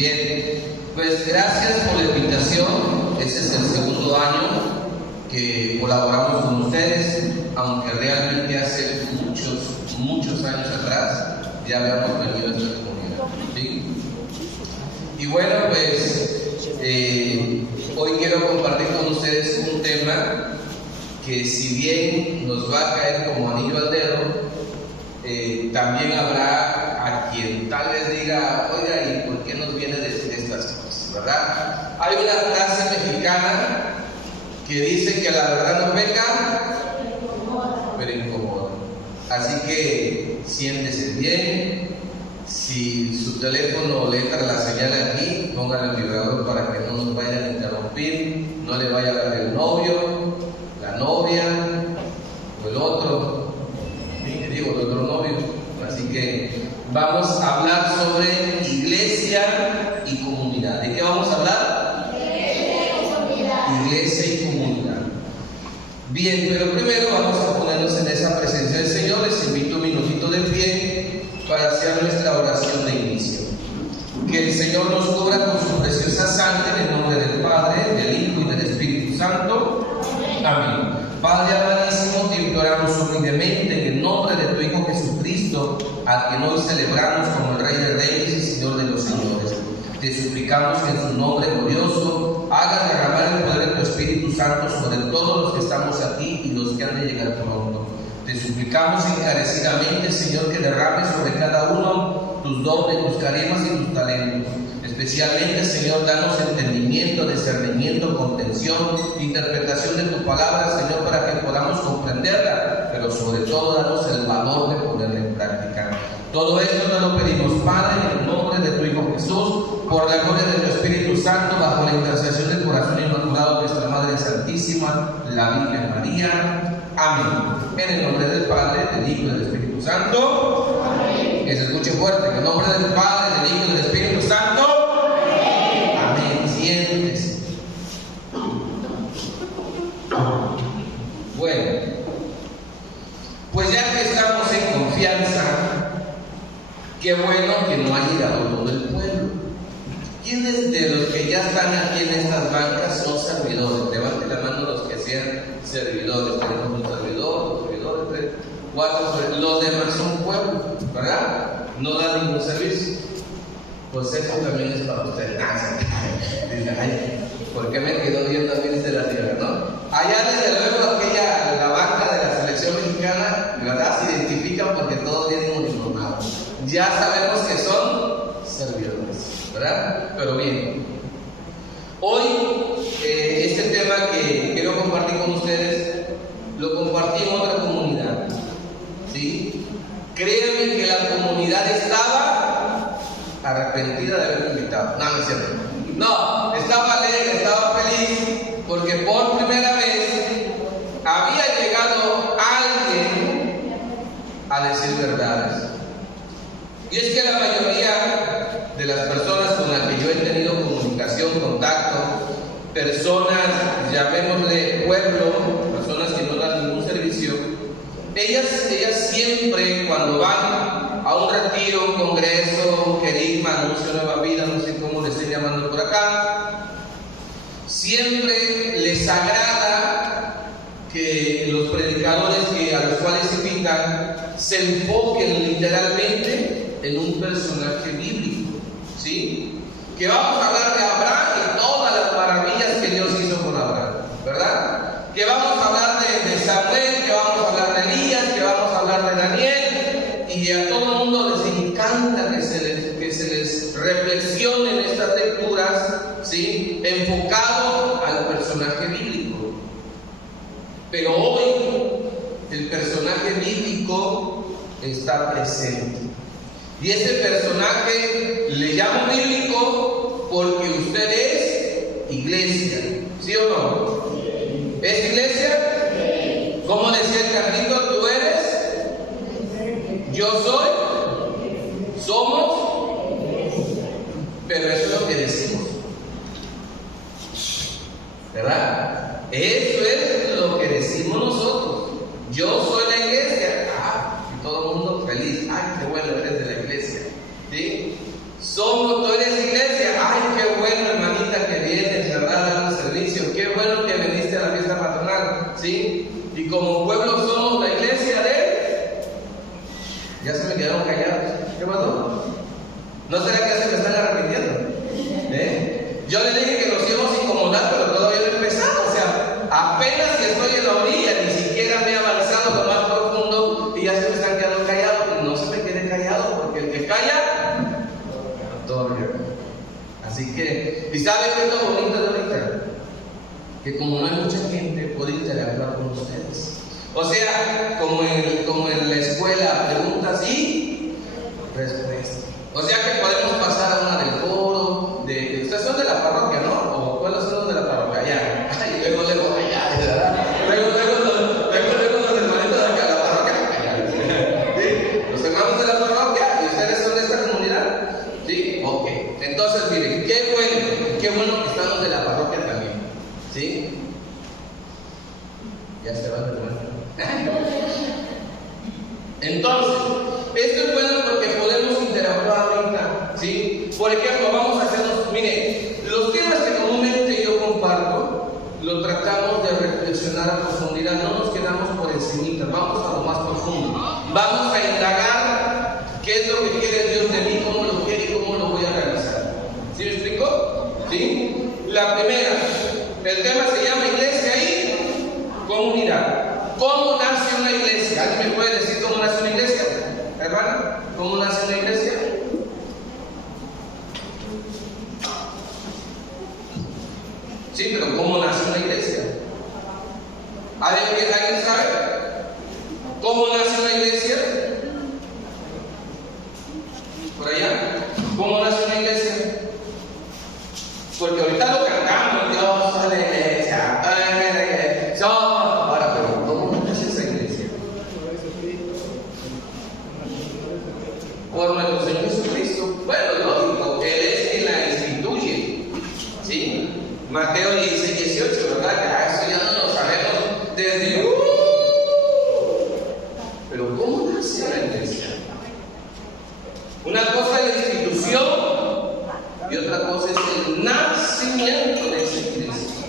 Bien, pues gracias por la invitación. Este es el segundo año que colaboramos con ustedes, aunque realmente hace muchos años atrás ya habíamos venido a esta comunidad, ¿sí? Y bueno, pues hoy quiero compartir con ustedes un tema que, si bien nos va a caer como anillo al dedo, también habrá a quien tal vez diga: oiga, ¿y por qué nos viene a decir estas cosas? ¿Verdad? Hay una frase mexicana que dice que la verdad no peca, pero incomoda. Así que siéntese bien. Si su teléfono le entra la señal aquí, póngale el vibrador para que no nos vayan a interrumpir, no le vaya a ver el novio, la novia o el otro, el otro novio. Así que vamos a hablar sobre iglesia y comunidad. ¿De qué vamos a hablar? Iglesia y comunidad. Bien, pero primero vamos a ponernos en esa presencia del Señor. Les invito un minutito de pie para hacer nuestra oración de inicio. Que el Señor nos cubra con su preciosa sangre, en el nombre del Padre, del Hijo y del Espíritu Santo. Amén. Padre amadísimo, te imploramos humildemente en el nombre de tu Hijo Jesucristo, a quien hoy celebramos como el Rey de Reyes y Señor de los Señores. Te suplicamos que en su nombre glorioso hagas derramar el poder de tu Espíritu Santo sobre todos los que estamos aquí y los que han de llegar pronto. Te suplicamos encarecidamente, Señor, que derrames sobre cada uno tus dones, tus carismas y tus talentos. Especialmente, Señor, danos entendimiento, discernimiento, comprensión, interpretación de tu palabra, Señor, para que podamos comprenderla, pero sobre todo danos el valor de ponerla en práctica. Todo esto te lo pedimos, Padre, en el nombre de tu Hijo Jesús, por la gloria de tu Espíritu Santo, bajo la intercesión del corazón inmaculado de nuestra Madre Santísima, la Virgen María. Amén. En el nombre del Padre, del Hijo y del Espíritu Santo. Amén. Que se escuche fuerte. En el nombre del Padre, del Hijo y del Espíritu Santo. Amén. Amén. Siéntese. Bueno, pues ya que estamos en confianza, qué bueno que no ha llegado todo el pueblo. ¿Quiénes de los que ya están aquí en estas bancas son servidores? Levanten la mano los que sean servidores. Tenemos un servidor, 3, 4. Los demás son pueblo, ¿verdad? No dan ningún servicio. Pues eso también es para ustedes. Dice: ay, ¿por qué me quedo viendo a mí desde la tierra, no? Allá, desde luego, la banca de la selección mexicana, ¿verdad? Se identifican porque todos vienen uniformados. Ya sabemos que son servidores, ¿verdad? Pero bien, hoy este tema que quiero compartir con ustedes lo compartí en otra comunidad, ¿sí? Créanme que la comunidad estaba arrepentida de haberme invitado. No, no es cierto. No, estaba alegre, estaba feliz, porque por primera vez había llegado alguien a decir verdades. Y es que la mayoría de las personas con las que yo he tenido comunicación, contacto, personas, llamémosle pueblo, personas que no dan ningún servicio, ellas siempre, cuando van a un retiro, un congreso, un querigma, anuncio de nueva vida, no sé cómo le estoy llamando por acá, siempre les agrada que los predicadores a los cuales invitan se enfoquen literalmente en un personaje bíblico, ¿sí? Que vamos a hablar de Abraham y todas las maravillas que Dios hizo con Abraham, ¿verdad? Que vamos a hablar de Samuel, que vamos a hablar de Elías, que vamos a hablar de Daniel, y a todo el mundo les encanta que se les reflexione en estas lecturas, ¿sí? Enfocado al personaje bíblico. Pero hoy el personaje bíblico está presente. Y ese personaje le llamo bíblico porque usted es iglesia, ¿sí o no? Sí. ¿Es iglesia? Sí. ¿Cómo decía el cantito? ¿Tú eres? Yo soy. Somos. Pero eso es lo que decimos, ¿verdad? Eso es lo que decimos nosotros. Yo soy la iglesia. Y todo el mundo feliz. Ay, qué bueno, eres de la iglesia. ¿Sí? Somos, tú eres iglesia. como pueblo somos la iglesia de... Ya se me quedaron callados. ¿Qué pasó? ¿No será que se me están arrepintiendo? Yo les dije que los íbamos a incomodar, pero todavía no he empezado. O sea, apenas que estoy en la orilla, ni siquiera me he avanzado lo más profundo y ya se me están quedando callados. No se me quede callado, porque el que calla, todavía. Así que, ¿y sabes qué es lo bonito de ahorita? Que como no hay mucha gente, puedo interactuar con ustedes. O sea, como en la escuela, preguntas y respuestas. O sea que podemos pasar a una del foro, ustedes son de la parroquia, ¿no? ¿O cuáles son los de la parroquia? Allá. Ay, luego allá, ¿verdad? Luego los hermanitos de acá, la parroquia, allá. ¿Sí? Los hermanos de la parroquia, ¿y ustedes son de esta comunidad? ¿Sí? Ok. Entonces, miren, qué bueno que estamos de la parroquia también. ¿Sí? Ya se van, hermano. Entonces, esto es bueno porque podemos interactuar ahorita, ¿sí? Por ejemplo, vamos a hacernos, miren, los temas que comúnmente yo comparto, lo tratamos de reflexionar a profundidad, no nos quedamos por encimita, vamos a lo más profundo. Vamos a indagar qué es lo que quiere Dios de mí, cómo lo quiere y cómo lo voy a realizar. ¿Sí me explico? ¿Sí? La primera, el tema se llama iglesia y comunidad. ¿Cómo nace una iglesia? ¿Alguien me puede decir cómo nace una iglesia? Hermana, ¿cómo nace una iglesia? Sí, pero ¿cómo nace una iglesia? ¿Alguien sabe? ¿Cómo nace una iglesia? ¿Por allá? ¿Cómo nace una iglesia? Porque ahorita lo cantamos, Dios a la iglesia, ahora, pero ¿cómo nace esa iglesia? Por nuestro Señor Jesucristo. Bueno, lógico, Él es quien la instituye, ¿sí? Mateo 16, 18, ¿verdad? Ya eso ya no lo sabemos desde... Pero ¿cómo nace la iglesia? Una cosa es la institución y otra cosa es el nacimiento de esa iglesia.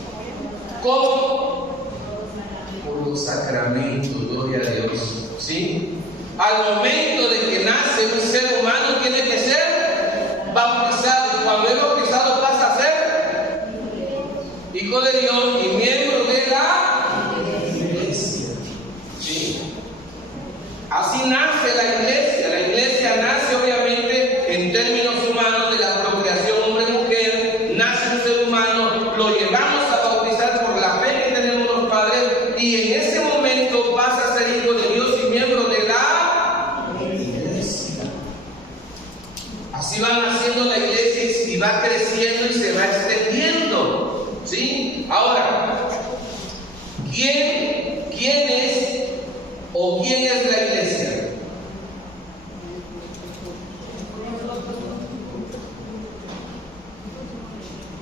¿Cómo? Por los sacramentos, gloria a Dios, ¿sí? Al momento de que nace un ser humano tiene que ser bautizado, y cuando es bautizado pasa a ser hijo de Dios y miembro de la iglesia, ¿sí? Así nace la iglesia. La iglesia nace obviamente en términos humanos de la procreación hombre-mujer, nace un ser humano, lo llevamos a bautizar por la fe que tenemos los padres y en ese momento pasa a ser hijo de Dios y miembro de la iglesia. Así va naciendo la iglesia y va creciendo y se va extendiendo, ¿sí? Ahora, ¿quién es o quién es la iglesia?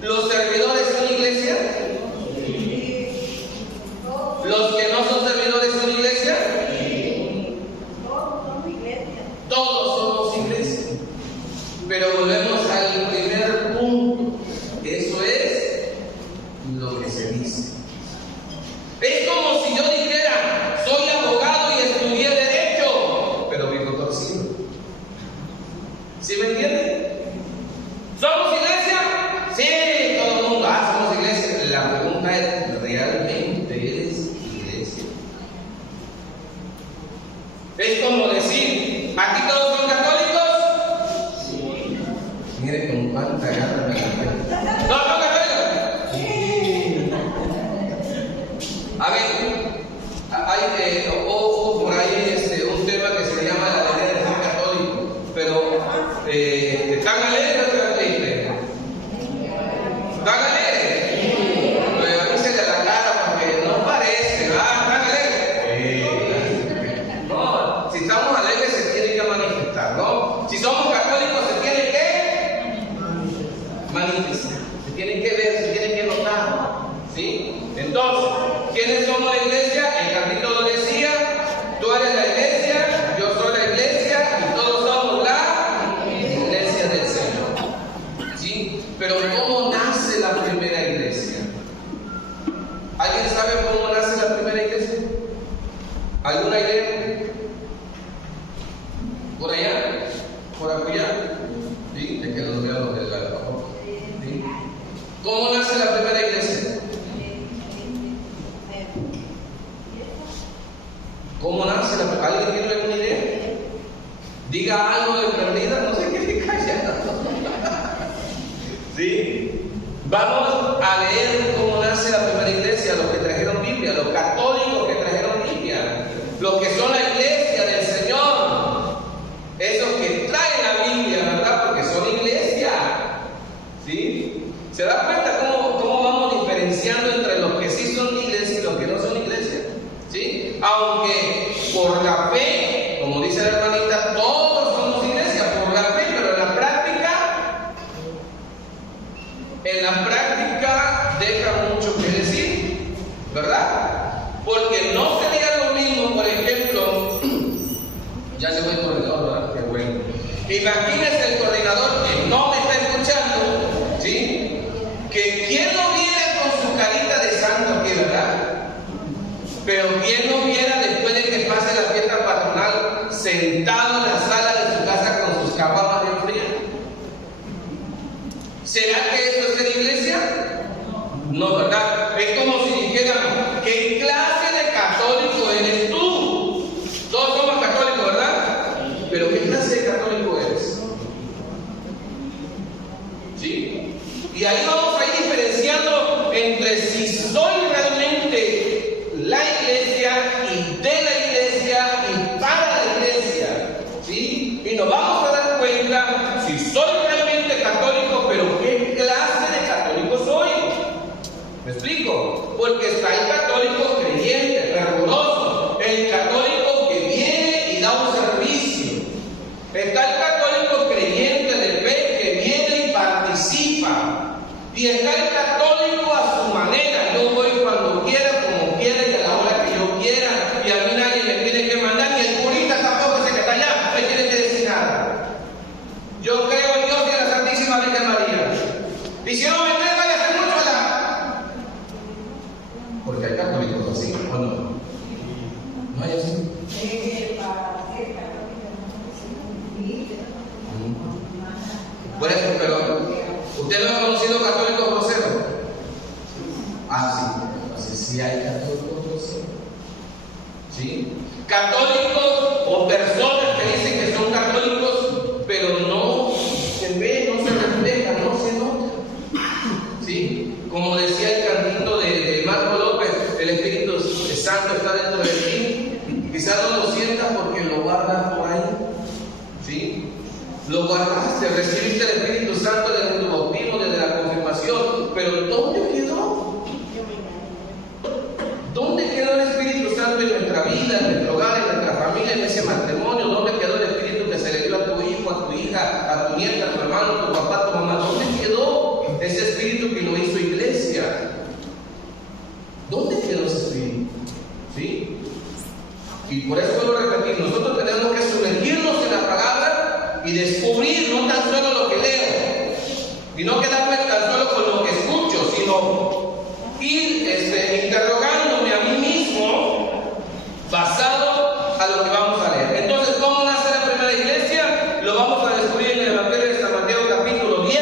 ¿Los servidores son iglesia? ¿Los que no son servidores son iglesia? Todos somos iglesia. Pero volvemos al primer punto. Eso es lo que se dice. Es como si yo dijera, soy abogado y estudié derecho, pero vivo torcido. ¿Sí me entienden? ¿Somos iglesia? Sí, todo el mundo, somos iglesia. La pregunta es, ¿realmente eres iglesia? Es como decir, ¿aquí todos son católicos? Sí. Mire con cuánta gana me la. ¿No son católicos? Sí. A ver, hay por ahí un tema que se llama la ley de ser católico, pero ¿están alegres o están tristes? ¿Están alegres? Pues avísenle a la cara porque no parece, ¿verdad? ¿Están alegres? No, si estamos ¿Alguna idea? ¿Por allá? ¿Por apoyar? ¿Sí? De que los veo los del favor. ¿Sí? ¿Cómo nace la primera iglesia? ¿Cómo nace la primera? ¿Alguien tiene alguna idea? Diga algo de perdida, no sé qué te calla. ¿Sí? Vamos a leer cómo nace la primera iglesia, los que trajeron Biblia, los católicos que trajeron Biblia, los que son la iglesia del Señor, esos que traen la Biblia, ¿verdad? Porque son iglesia. ¿Sí? ¿Se da cuenta cómo vamos diferenciando entre los que sí son iglesia y los que no son iglesia? ¿Sí? Aunque por la fe, como dice la hermanita, todos somos iglesia por la fe, pero en la práctica deja mucho que decir, ¿verdad? Porque no sería lo mismo, por ejemplo, ya se fue el coordinador, ¿verdad? Qué bueno. Imagínese el coordinador que no me está escuchando, ¿sí? Que quien no viera con su carita de santo aquí, ¿verdad? Pero quien no viera después de que pase la fiesta patronal sentado en la sala de su casa con sus caguamas bien frías. ¿Será que eso es ser iglesia? No, ¿verdad? Es como si dijéramos, ¿qué clase de católico eres tú? Todos somos católicos, ¿verdad? Pero ¿qué clase de católico eres? ¿Sí? Y ahí vamos a ir diferenciando entre si soy realmente la iglesia y de la iglesia y para la iglesia. ¿Sí? Y nos vamos a dar cuenta si soy realmente católico, pero ¿qué clase de católico soy? ¿Me explico? Porque está el católico creyente, fervoroso, el católico que viene y da un servicio. Está el católico creyente de fe que viene y participa. Y está el católico a su manera. Yo voy cuando quiera, como quiera y a la hora que yo quiera. Y a mí nadie me tiene que mandar, ni el curita tampoco, ese que está allá, me tiene que decir nada. Yo creo en Dios y en la Santísima Virgen María. Y si no me creen, vaya a hacer mucho a la... Porque hay católicos así, ¿o no? ¿No hay así? Por eso, pero ¿usted no ha conocido católicos groseros? Ah, sí. Sí hay católicos groseros. ¿Sí? Católicos o personas que dicen que son católicos, pero no se ve, no se refleja, no se nota. ¿Sí? Como decía el cantito de Marco López, el Espíritu Santo está dentro de ti. Quizás no lo sientas porque lo guardas por ahí. ¿Sí? Lo guardaste, recibiste el Espíritu Santo desde tu bautismo, desde la confirmación, pero ¿dónde quedó? ¿Dónde quedó el Espíritu Santo en nuestra vida, en nuestro hogar, en nuestra familia, en ese matrimonio? ¿Dónde quedó el Espíritu que se le dio a tu hijo, a tu hija, a tu nieta, a tu hermano, a tu papá, a tu mamá? ¿Dónde quedó ese Espíritu que lo hizo iglesia? ¿Dónde quedó ese Espíritu? ¿Sí? Y por eso vuelvo a repetir, nosotros tenemos que sumergirnos en la palabra y descubrir no tan solo lo que leo, y no quedarme tan solo con lo que escucho, sino ir interrogándome a mí mismo basado a lo que vamos a leer. Entonces, ¿cómo nace la primera iglesia? Lo vamos a descubrir en el Evangelio de San Mateo capítulo 10,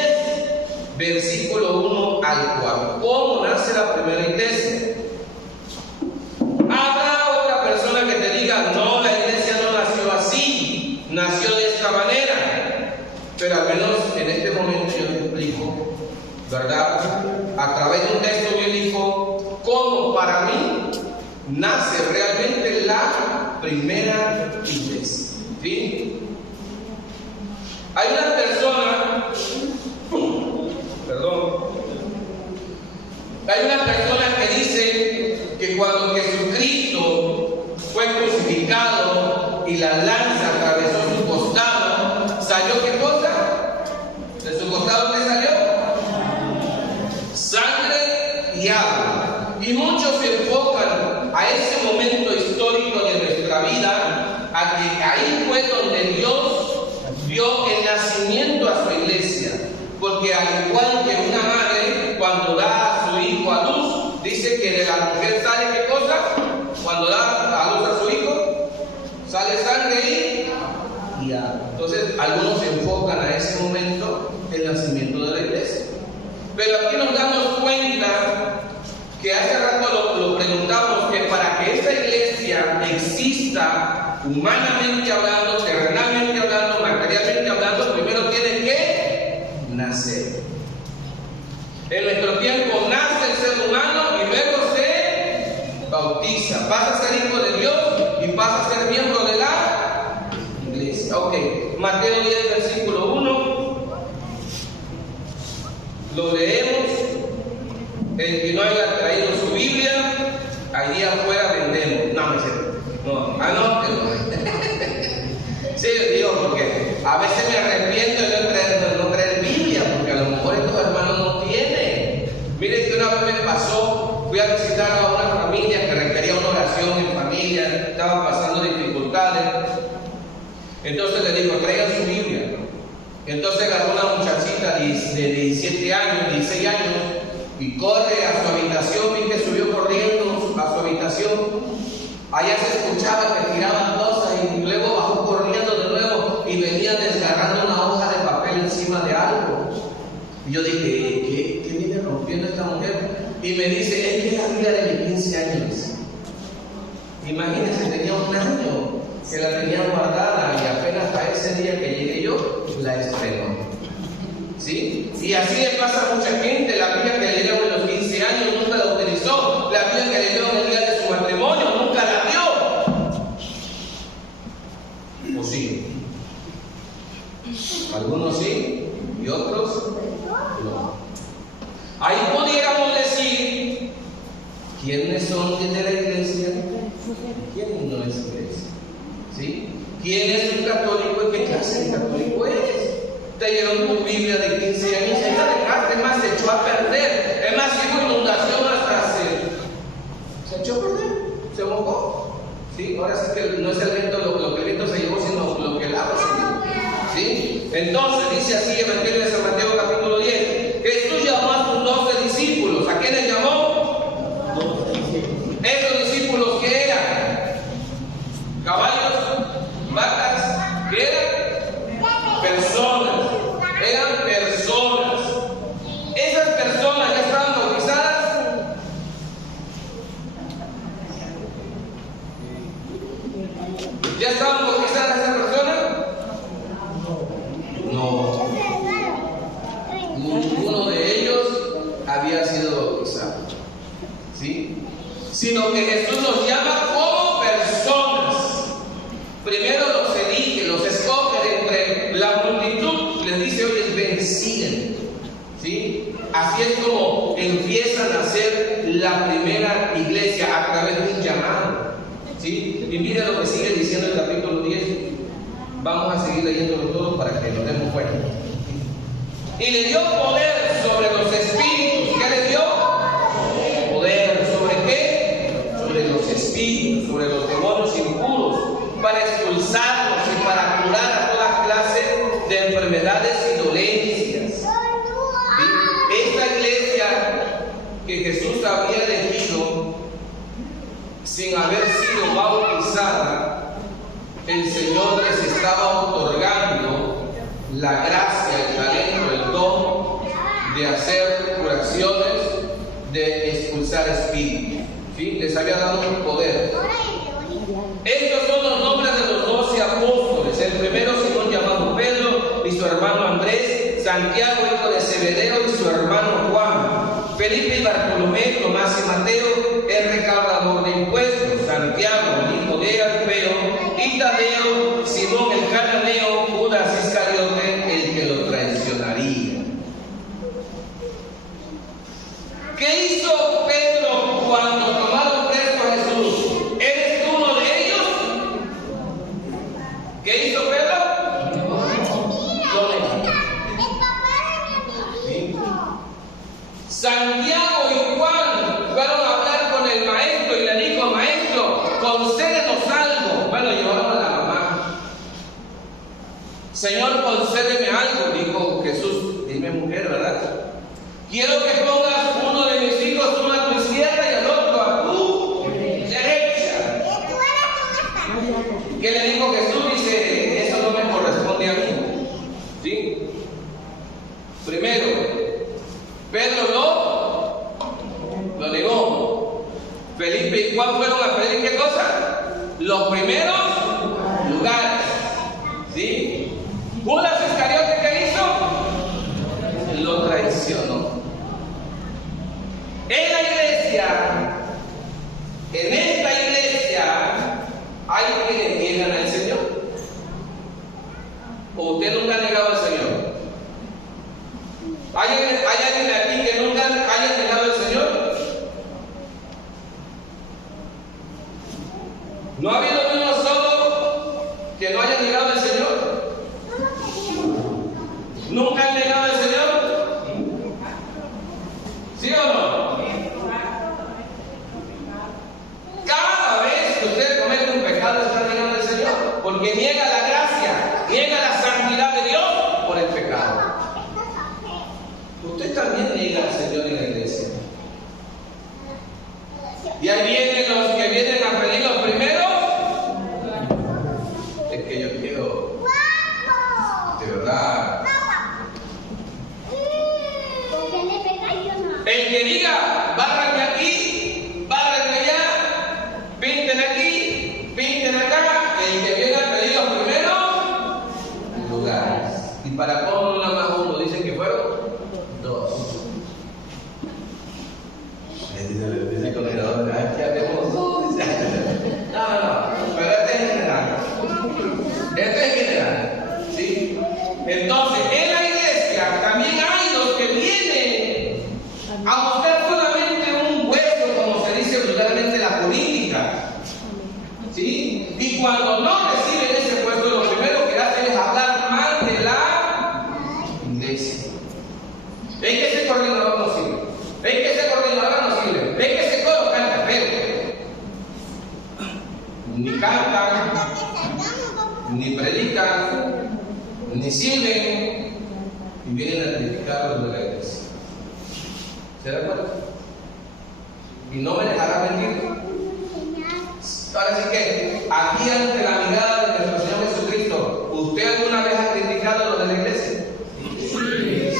versículo 1 al 4. ¿Cómo nace la primera iglesia? Habrá otra persona que te diga, no, la iglesia no nació así, nació de esta manera. Pero al menos en este momento yo te explico, ¿verdad? A través de un texto bíblico, cómo para mí nace realmente la primera iglesia. ¿Sí? Hay una persona, hay una persona que dice que cuando Jesucristo fue crucificado y la lanza atravesó su costado, ¿salió qué cosa? ¿De su costado qué salió? Sangre y agua. Y muchos se enfocan a ese momento histórico de nuestra vida, a que ahí fue donde Dios dio el nacimiento a su iglesia. Porque al igual que una madre, cuando da a su hijo a luz, dice que de la mujer sale ¿qué cosa? Cuando da a luz a su hijo, sale sangre y agua. Entonces, algunos se enfocan a ese momento el nacimiento de la iglesia. Pero aquí nos damos cuenta que hace rato lo preguntamos, que para que esta iglesia exista, humanamente hablando, terrenalmente hablando, materialmente hablando, primero tiene que nacer. En nuestro tiempo nace el ser humano y luego se bautiza, pasa a ser hijo de Dios y pasa a ser miembro de la iglesia. Ok, Mateo 10, versículo 1, lo leemos. El que no haya traído su Biblia, allí afuera vendemos. No, no, anótelo. Sí, digo, porque a veces me arrepiento de no traer Biblia, porque a lo mejor estos hermanos no tienen. Miren que una vez me pasó, fui a visitar a una familia que requería una oración en familia, estaban pasando dificultades. Entonces le digo, traigan su Biblia. Entonces agarró una muchachita de 17 años, 16 años, y corre a su habitación, vi que subió corriendo a su habitación. Allá se escuchaba que tiraban cosas y luego bajó corriendo de nuevo y venía desgarrando una hoja de papel encima de algo. Y yo dije, ¿qué viene rompiendo esta mujer? Y me dice, es que es la Biblia de mis 15 años. Imagínense, tenía un año que la tenía guardada y apenas a ese día que llegué yo, la estrenó. ¿Sí? Y así le pasa a mucha gente. La Biblia que le dieron en los 15 años nunca la utilizó. La Biblia que le dieron el día de su matrimonio nunca la dio. ¿O sí? Algunos sí y otros no. Ahí pudiéramos decir quiénes son de la iglesia, quién no es iglesia. ¿Sí? ¿Quién es un católico y qué clase de católico es? Te dieron tu Biblia de 15 años y la dejaste, más se echó a perder. Es más, hubo inundación hasta se echó a perder, se mojó. ¿Sí? Ahora sí que no es el viento lo que el viento se llevó, sino lo que el agua se llevó. ¿Sí? Entonces dice así Evangelio de San Mateo capítulo 10, Jesús llamó a sus 12 discípulos. ¿A quiénes llamó? Esos discípulos, ¿qué eran? Caballos, vacas, ¿qué eran? Personas, eran personas. Esas personas ya estaban bautizadas. ¿Ya estaban bautizadas esas personas? No. Ninguno de ellos había sido bautizado. ¿Sí? Sino que Jesús los llama como personas. Primero los elige, los escoge de entre la multitud, les dice, oye, ven, siguen. ¿Sí? Así es como empiezan a hacer la primera iglesia a través de un llamado. ¿Sí? Y mira lo que sigue diciendo el capítulo 10. Vamos a seguir leyéndolo todo para que nos demos cuenta. Y le dio poder sobre los espíritus. ¿Qué le dio? Poder. ¿Sobre qué? Sobre los espíritus, sobre los demonios impuros, para expulsarlos y para curar a toda clase de enfermedades y dolencias. ¿Sí? Esta iglesia que Jesús había elegido sin haber sido bautizada, el Señor les estaba otorgando la gracia, el talento, el don de hacer curaciones, de expulsar espíritus. ¿Sí? Les había dado un poder. Estos son los nombres de los 12 apóstoles. El primero, Simón llamado Pedro, y su hermano Andrés, Santiago, hijo de Zebedeo, y su hermano Juan, Felipe y Bartolomé, Tomás y Mateo, el recaudador de impuestos, Santiago, el hijo de Alfeo, y Tadeo, Simón el cananeo, Judas Iscariote, el que lo traicionaría. ¿Qué hizo Pedro cuando tomaron preso a Jesús? ¿Eres tú uno de ellos? ¿Qué hizo Pedro? ¿Sí? Santiago y Juan fueron a hablar con el maestro y le dijo, maestro, concédenos algo. Bueno, llevaron a la mamá. Señor, concédeme algo, dijo Jesús. Dime, mujer, ¿verdad? Quiero que pongas uno de mis hijos, uno a tu izquierda y el otro a tu derecha. ¿Qué le dijo Jesús? Dice, eso no me corresponde a mí. ¿Sí? Primero, Pedro lo negó. Felipe y Juan fueron a pedir ¿qué cosa? Los primeros lugares. ¿Sí? Judas Iscariote, ¿qué hizo? Lo traicionó. En la iglesia, en esta iglesia, hay quienes niegan al Señor. ¿O usted nunca ha negado al Señor? ¿Hay alguien aquí que nunca haya negado al Señor? ¿No ha habido ni uno solo que no haya negado al Señor? ¿Nunca han negado al Señor? ¿Sí o no? Cada vez que usted comete un pecado está negando al Señor, porque niega la gracia, niega la santidad de Dios por el pecado. Usted también niega al Señor en la iglesia. Y ahí vienen los que vienen a pedir los primeros. Es que yo quiero, de verdad, el que diga, bárranme aquí, bárranme allá, pinten aquí, pinten acá, el que viene a pedir los primeros lugares. Y para cómo nada más uno, dicen que fueron 2. Dice el coordinador, aquí habemos 2. No, pero este es general. Este es general. ¿Sí? Entonces, en la iglesia también hay los que vienen a buscar solamente un hueso, como se dice vulgarmente, la política. ¿Sí? Y cuando no reciben ese puesto, lo primero que hacen es hablar mal de la iglesia. Es que ese coordinador no sirve. Es que ese coordinador no sirve. Es que ese coro canta feo. Ni cantan, ni predican, ni sirven, y vienen a criticar a los de la iglesia. ¿Se da cuenta? Y no me dejará mentir. Ahora sí que, aquí ante la mirada de nuestro Señor Jesucristo, ¿usted alguna vez ha criticado a los de la iglesia? Sí.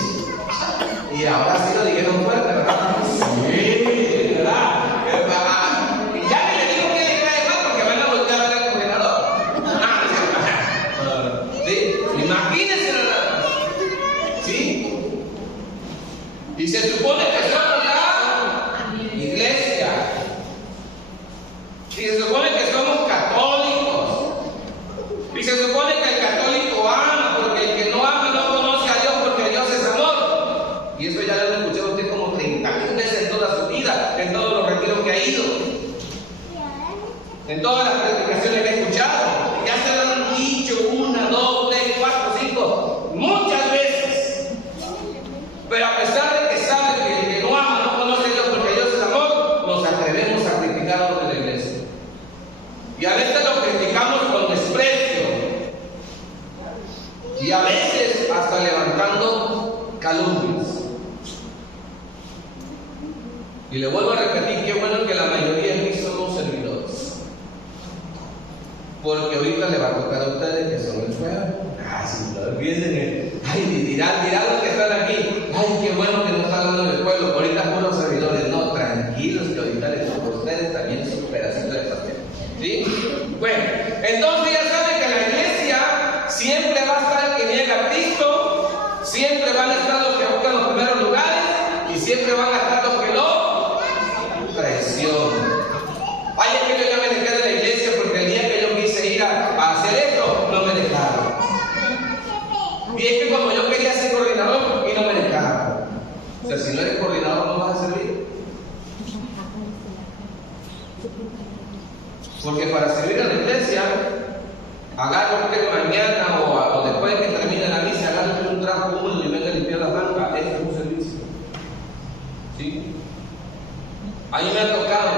Y ahora sí lo dijeron fuerte, ¿verdad? Sí, ¿verdad? Ya ni le digo que le cae mal porque van a voltear a ver al coordinador. Sí, imagínense nada. ¿Sí? Y se supone que somos la iglesia. Y se supone que somos católicos. Y se supone que el católico ama, porque el que no ama no conoce a Dios, porque Dios es amor. Y eso ya lo he escuchado a usted como 30,000 veces en toda su vida, en todos los retiros que ha ido, en todas las predicaciones que he escuchado. Ya se lo han dicho 1, 2, 3, 4, 5, muchas veces. Pero a pesar de que sabe que el que no ama no conoce a Dios, porque Dios es amor, nos atrevemos a criticar a los de la iglesia. Y a veces lo criticamos con desprecio. Y a veces hasta levantando calumnias. Y le vuelvo a repetir, qué bueno que la mayoría aquí somos servidores. Porque ahorita le va a tocar a ustedes que son el pueblo. Si no piensen, ay, dirán los que están aquí, ay, qué bueno que no está hablando del pueblo, ahorita son los servidores. No, tranquilos, que ahorita les toca a ustedes también su pedacito de pastel. ¿Sí? Bueno, entonces ya saben que la iglesia siempre va a estar el que niega a Cristo, siempre van a estar los que buscan los primeros lugares y siempre van a estar los que lo traicionan. Ay, es que yo ya me dejé de la iglesia porque el día que yo quise ir a hacer esto, no me dejaron. Y es que como yo quería ser coordinador y no me dejaron. O sea, si no eres coordinador no vas a servir. Porque para servir a la iglesia, agarra usted mañana o después de que termine la misa, agarra usted un trapo húmedo y venga a limpiar las bancas. Este es un servicio. ¿Sí? A mí me ha tocado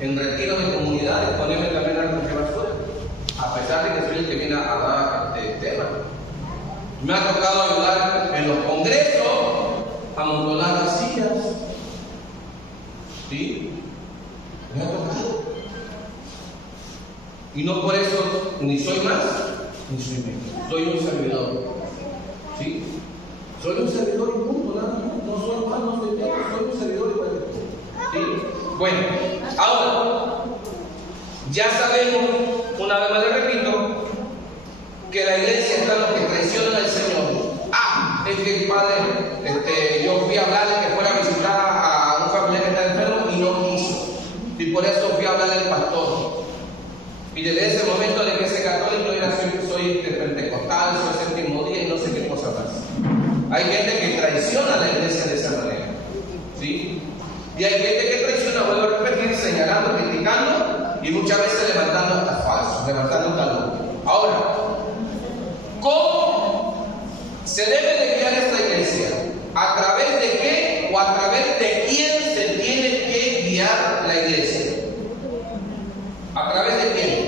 en retiros de comunidades ponerme también a recoger basura, a pesar de que soy el que viene a dar tema. Me ha tocado ayudar en los congresos a amontonar las sillas. ¿Sí? Me ha tocado. Y no por eso ni soy más, ni soy menos. Soy un servidor. ¿Sí? Soy un servidor y punto, nada más. No soy más, no soy menos, soy un servidor igual que tú. ¿Sí? Bueno, ahora, ya sabemos, una vez más le repito, que la iglesia está en los que traicionan al Señor. Es que el padre, yo fui a hablarle que fuera a visitar a un familiar que está enfermo y no quiso. Y por eso fui a hablarle al pastor. Y desde ese momento de que ese católico soy pentecostal, soy séptimo día y no sé qué cosa más. Hay gente que traiciona a la iglesia de esa manera. ¿Sí? Y hay gente que traiciona, vuelvo a repetir, señalando, criticando y muchas veces levantando hasta falsos, levantando talón. Ahora, ¿cómo se debe de guiar esta iglesia? ¿A través de qué o a través de quién se tiene que guiar la iglesia? ¿A través de quién?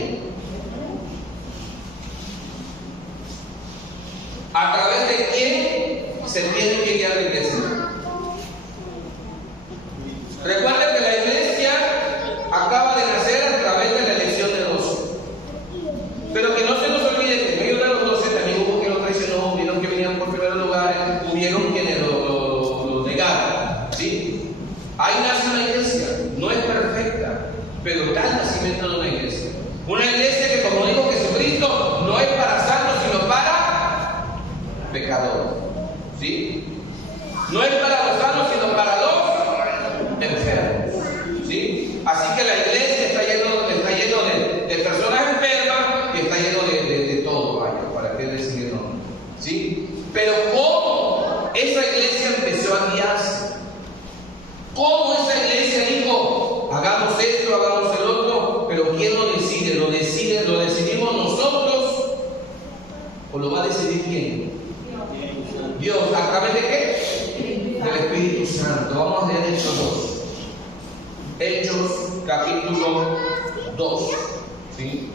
¿A través de quién se tiene que guiar la iglesia? Recuerden que la iglesia acaba de nacer a través de la elección de 12. Pero que no se nos olvide que en medio de los 12 también hubo quien lo traicionó, hubieron que venían por primeros lugares, hubieron quienes lo negaron. ¿Sí? Ahí nace una iglesia, no es perfecta, pero da el nacimiento de una iglesia. Una iglesia que, como dijo Jesucristo, no es para santos, sino para pecadores. ¿Sí? No es para los sanos, sino para los enfermos. ¿Sí? Así que la iglesia está lleno de personas enfermas y está lleno de todo, vaya, para qué decir no. ¿Sí? Pero ¿cómo esa iglesia empezó a guiarse? ¿Cómo esa iglesia dijo, hagamos esto, hagamos el otro? Pero ¿quién lo decide? ¿Lo decidimos nosotros? ¿O lo va a decidir quién? Dios. ¿A través de qué? Del Espíritu Santo. Vamos a leer Hechos 2. Hechos capítulo 2. ¿Sí?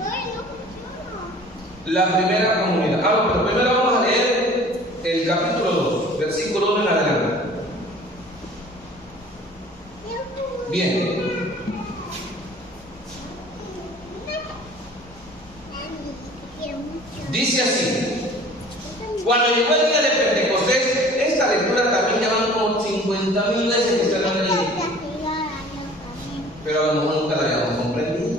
La primera comunidad. Pero primero vamos a leer el capítulo 2, versículo 1 en adelante. Bien. Dice así: cuando llegó el día de Pentecostés, esta lectura también ya van como 50,000 veces que se la han leído, pero a lo mejor nunca la habíamos comprendido,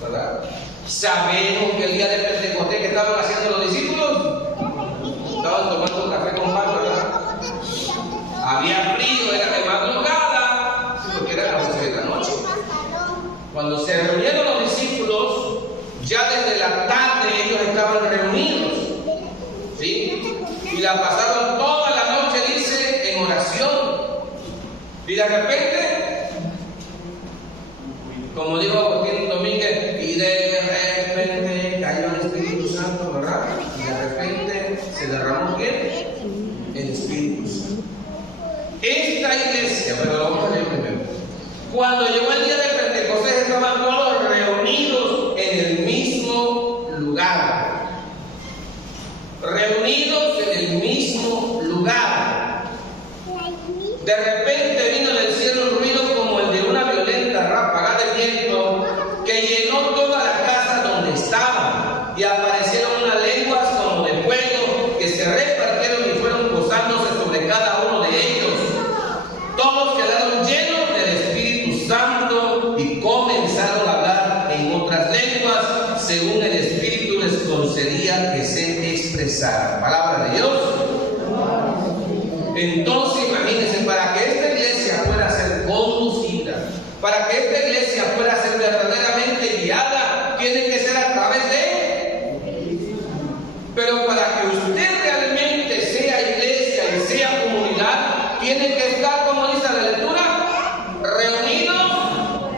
¿verdad? Sabemos que el día de Pentecostés, que estaban haciendo los discípulos, estaban tomando café con pan, ¿verdad? Había frío, era de madrugada, porque era las 11 de la noche. Cuando se reunieron los discípulos, ya desde la tarde ellos estaban reunidos, ¿sí? Y la pasaron toda la noche, dice, en oración. Y de repente, como dijo Agustín Domínguez, y de repente cayó el Espíritu Santo, ¿verdad? Y de repente se derramó ¿qué? El Espíritu Santo. Esta iglesia, pero lo vamos a leer primero. Cuando llegó el día de Pentecostés, estaban todos reunidos en el mismo lugar. Reunidos en el mismo lugar. De repente vino del cielo un ruido como el de una violenta ráfaga de viento que llenó toda la casa donde estaban, y aparecieron unas lenguas como de fuego que se repartieron y fueron posándose sobre cada uno de ellos. Todos quedaron llenos del Espíritu Santo y comenzaron a hablar en otras lenguas según el Espíritu les concedía que se expresaran. Palabra de Dios. Entonces imagínense, para que esta iglesia pueda ser conducida, para que esta iglesia pueda ser verdaderamente guiada, tiene que ser a través de... Pero para que usted realmente sea iglesia y sea comunidad, tiene que estar, como dice la lectura, reunidos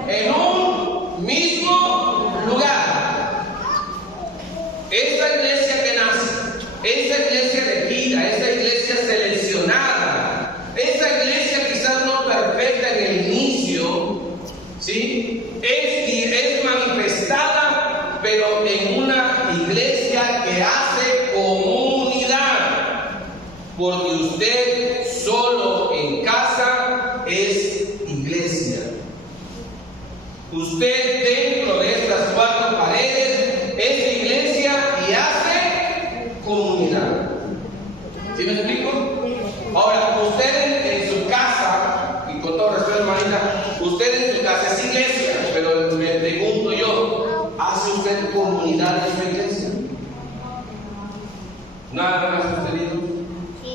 en un mismo lugar. Esta iglesia que nace, esta iglesia elegida, esta iglesia seleccionada, esta iglesia quizás no perfecta en el inicio, ¿sí? Es manifestada, pero en una iglesia que hace comunidad, porque usted solo en casa es iglesia. Usted dentro de estas cuatro paredes comunidad en su iglesia? Nada más sostenido.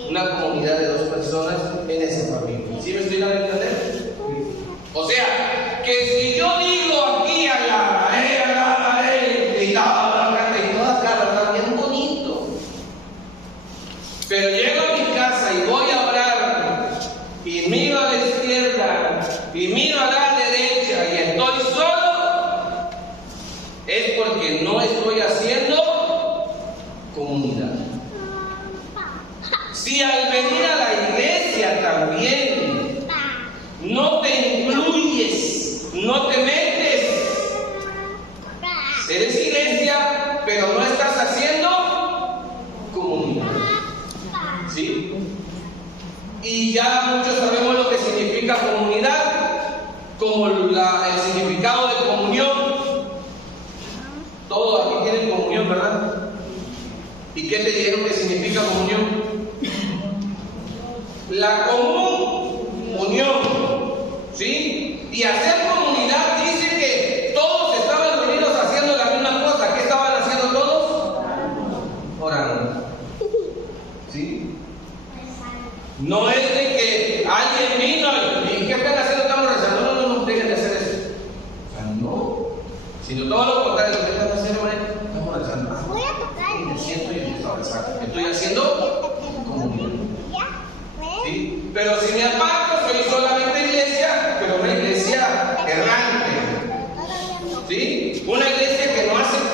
Una comunidad de 2 personas en esa familia. ¿Sí me estoy dando a entender? O sea, que si yo digo aquí a y toda cara está bien bonito, pero llego a mi casa y voy a orar y miro a la izquierda y miro a la derecha y estoy solo, es porque no estoy haciendo comunidad. Si al venir a la iglesia también no te incluyes, no te metes, eres iglesia, pero no estás haciendo comunidad. ¿Sí? Y ya muchos sabemos lo que significa comunidad, como el significado de comunión. Todos aquí tienen comunión, ¿verdad? ¿Y qué te dijeron que significa comunión? La común unión, ¿sí? Y hacer comunidad dice que todos estaban reunidos haciendo la misma cosa. ¿Qué estaban haciendo todos? Orando. ¿Sí? No es de que alguien vino y ¿qué están haciendo? Estamos rezando. No, dejen de hacer eso. O sea, no. Sino todo lo contrario. ¿Qué están haciendo, hermano? Estamos rezando. Voy a tocar. Me siento y empiezo a rezar. Estoy haciendo comunidad. ¿Sí? Pero si me aparto, soy solamente iglesia, pero una iglesia errante. ¿Sí? Una iglesia que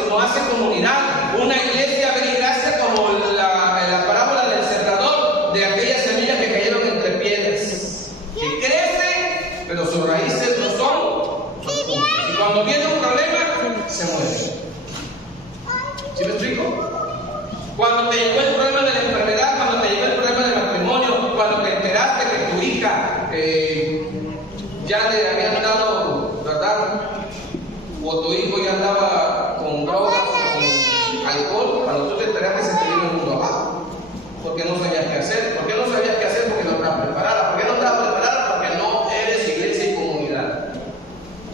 no hace comunidad, una iglesia gracia como la parábola del sembrador, de aquellas semillas que cayeron entre piedras, que crecen, pero sus raíces no son profundas. Y cuando viene un problema, se muere. ¿Sí me explico? Cuando te llegó el problema de la enfermedad, cuando te llegó el problema del matrimonio, cuando te enteraste que tu hija ya le habían dado, ¿verdad? O tu hijo ya andaba con drogas, con alcohol, cuando tú te enteraste se te vino el mundo abajo. Porque no sabías qué hacer. ¿Por qué no sabías qué hacer? Porque no estabas preparada. ¿Por qué no estabas preparada? Porque no eres iglesia y comunidad.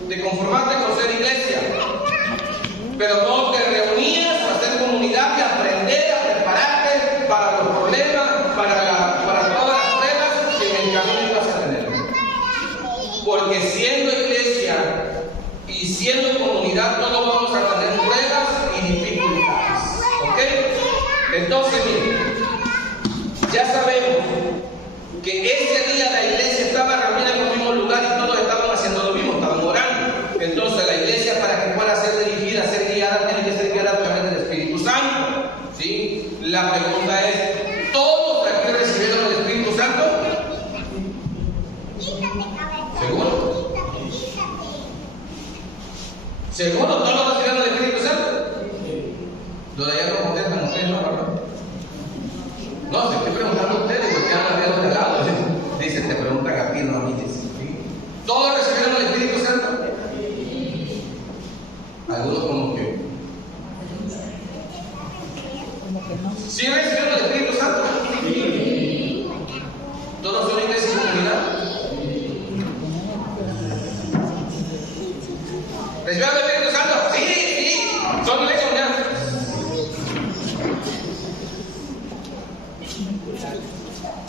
Te conformaste con ser iglesia, pero no te reunías para hacer comunidad y aprender a prepararte para los problemas, para todas las pruebas que en el camino ibas a tener. Porque siendo iglesia y siendo comunidad, todos vamos a tener pruebas y dificultades. ¿Ok? Entonces, miren, ya sabemos que ese día la iglesia estaba reunida en el mismo lugar y todos estaban haciendo lo mismo, estaban orando. Entonces la iglesia, para que pueda ser dirigida, ser guiada, tiene que ser guiada a través del Espíritu Santo. ¿Sí? La pregunta es, ¿todos aquí recibieron el Espíritu Santo? ¿Seguro? ¿Seguro todos recibieron el Espíritu Santo? Los de allá no contestan, ustedes no, ¿verdad? No, se estoy preguntando a ustedes porque hablan de otro lado. Dice, te preguntan a ti, no a mí. ¿Sí? ¿Todos recibieron el Espíritu Santo? Algunos como que ¿sí recibieron el Espíritu Santo? Sí. ¿Todos son iglesia y comunidad? ¿Recibieron el Espíritu Santo? Sí. ¿Son iglesia y comunidad?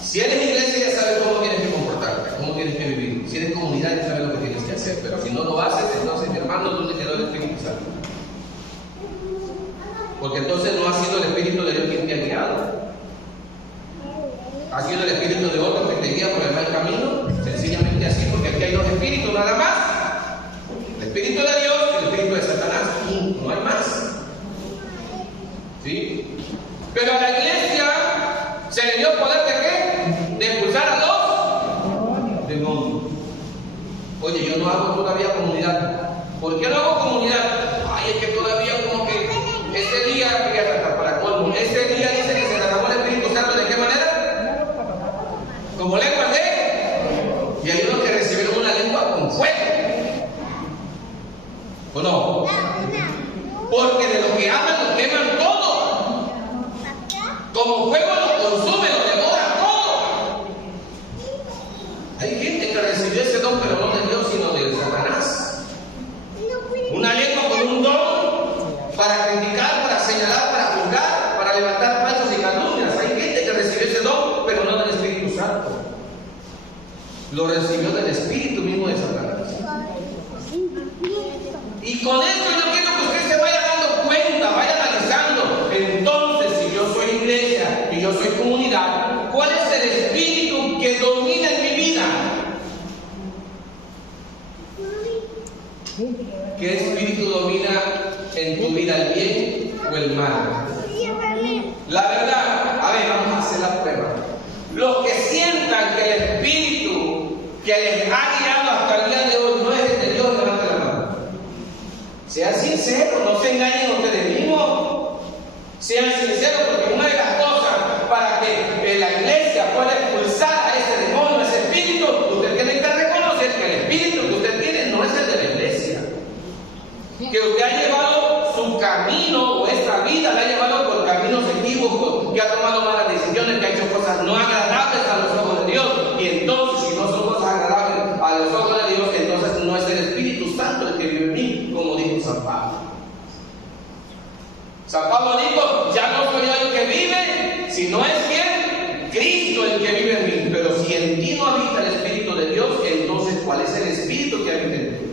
Si eres iglesia ya sabes cómo tienes que comportarte, cómo tienes que vivir. Si eres comunidad ya sabes lo que tienes que hacer. Pero si no lo haces, entonces mi hermano, ¿dónde quedó el Espíritu Santo? Porque entonces no ha sido el Espíritu de Dios quien te ha guiado. Ha sido el Espíritu de otro que te guía por el mal camino. Sencillamente así, porque aquí hay 2 espíritus nada más. El Espíritu de Dios y el Espíritu de Satanás. No hay más. ¿Sí? Pero a la iglesia se le dio poder de qué? De expulsar a los demonios. Oye, yo no hago todavía comunidad. ¿Por qué no hago comunidad? Ay, es que todavía como que ese día, fíjate, hasta para colmo, ese día dice que se derramó el Espíritu Santo. ¿De qué manera? Como lenguas de. Y hay unos que recibieron una lengua con fuego. ¿O no? Porque de lo que hablan lo queman todo. Como fuego lo consume, lo devora todo. Hay gente que recibió ese don, pero no de Dios, sino de Satanás. Una lengua con un don para para criticar, para señalar, para juzgar, para levantar falsos y calumnias. Hay gente que recibió ese don, pero no del Espíritu Santo. Lo recibió del Espíritu mismo de Satanás. Y con esto yo quiero que usted se vaya dando cuenta, vaya analizando. Entonces, si yo soy iglesia y yo soy comunidad, ¿cuál es el espíritu que domina en mi vida? ¿Qué espíritu domina en tu vida, el bien o el mal? La verdad, a ver, vamos a hacer la prueba. Los que sientan que el espíritu que les ha guiado hasta el día de hoy no es el de Dios, levanten la mano. Sean sinceros, no se engañen ustedes mismos. Sean sinceros, porque una de las cosas para que la iglesia pueda expulsar a ese demonio, a ese espíritu, usted tiene que reconocer que el espíritu que usted tiene no es el de la iglesia. Que usted ha llevado su camino, o esta vida la ha llevado por caminos equívocos, que ha tomado malas decisiones, que ha hecho cosas no agradables a los ojos de Dios. Y entonces, si no son cosas agradables a los ojos de Dios, entonces no es el Espíritu Santo el que vive en mí, como dijo San Pablo. San Pablo dijo: ya no soy yo el que vive, sino es quien, Cristo el que vive en mí. Pero si en ti no habita el Espíritu de Dios, entonces ¿cuál es el Espíritu que habita en ti?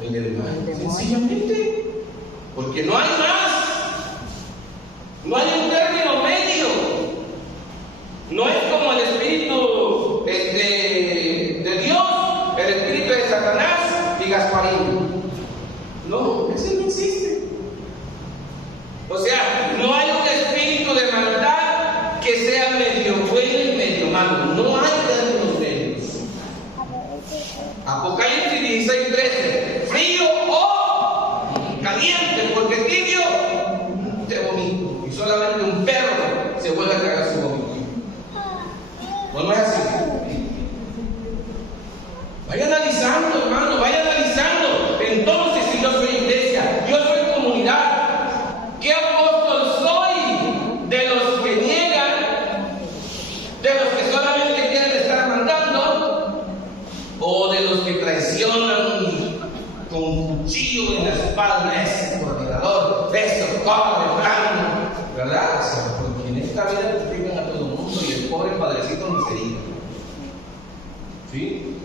El del mal. Sencillamente, porque no hay más, no hay un término medio. No es como el espíritu de Dios, el espíritu de Satanás y Gasparín. No, ese no existe. O sea, no hay un espíritu de maldad que sea medio bueno y medio malo. No hay términos medios. Apocalipsis 16:13. Frío o caliente, porque tibio te vomito. Y solamente un perro se vuelve a tragar su vómito. No es así. Vaya analizando, hermano, vaya analizando. Entonces, si yo soy iglesia, yo soy comunidad, ¿qué apóstol soy? ¿De los que niegan? ¿De los que solamente quieren estar mandando? ¿O de los que traicionan con cuchillo en la espalda? Ese coordinador, ese cobre plano, ¿verdad? O sea, porque en esta vida critican a todo el mundo y el pobre padrecito ni se diga. ¿Sí?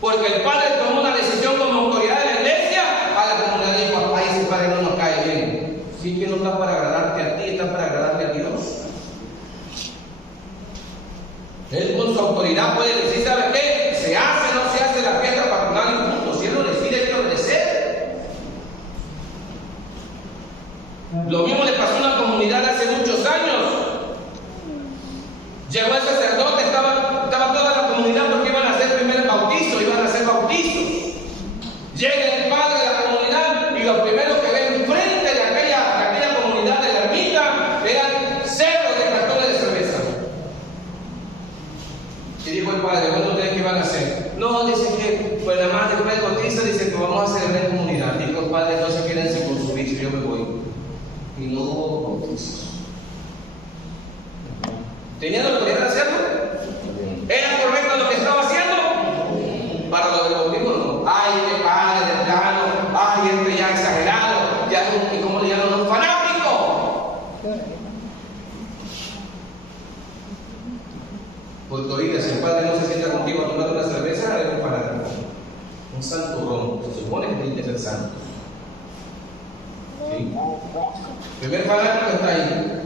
Porque el padre tomó una decisión como autoridad de la iglesia, a la comunidad dijo: ay, ese padre no nos cae bien. Sí, que no está para agradarte a ti, está para agradarte a Dios. Él con su autoridad puede decir: ¿sabe qué? Se hace, no se hace la fiesta patronal y punto. Si él lo decide, hay que obedecer. Lo mismo le pasó a una comunidad hace muchos años. Llegó el sacerdote, estaba toda la comunidad porque iban a hacer primer bautizo, iban a hacer bautizos. Llega el padre de la comunidad y lo primero que ve enfrente de aquella comunidad de la ermita eran cerros de cartones de cerveza. Y dijo el padre: bueno, ¿ustedes qué van a hacer? No, dice que pues nada más después del bautizo dice que vamos a celebrar en comunidad. Dijo el padre: entonces quédense con su bicho, yo me voy. Y no hubo bautizos. ¿Tenían la autoridad de hacerlo? ¿Era correcto lo que estaba haciendo? Para lo del bautismo no. Ay, este padre de plano, ay, este ya exagerado, ya es un, ¿cómo le llaman? Un fanático. Porque ahorita si el padre no se sienta contigo a tomar una cerveza, es un fanático. Un santurrón, se supone que tiene que ser santo. ¿Sí? Primer fanático está ahí.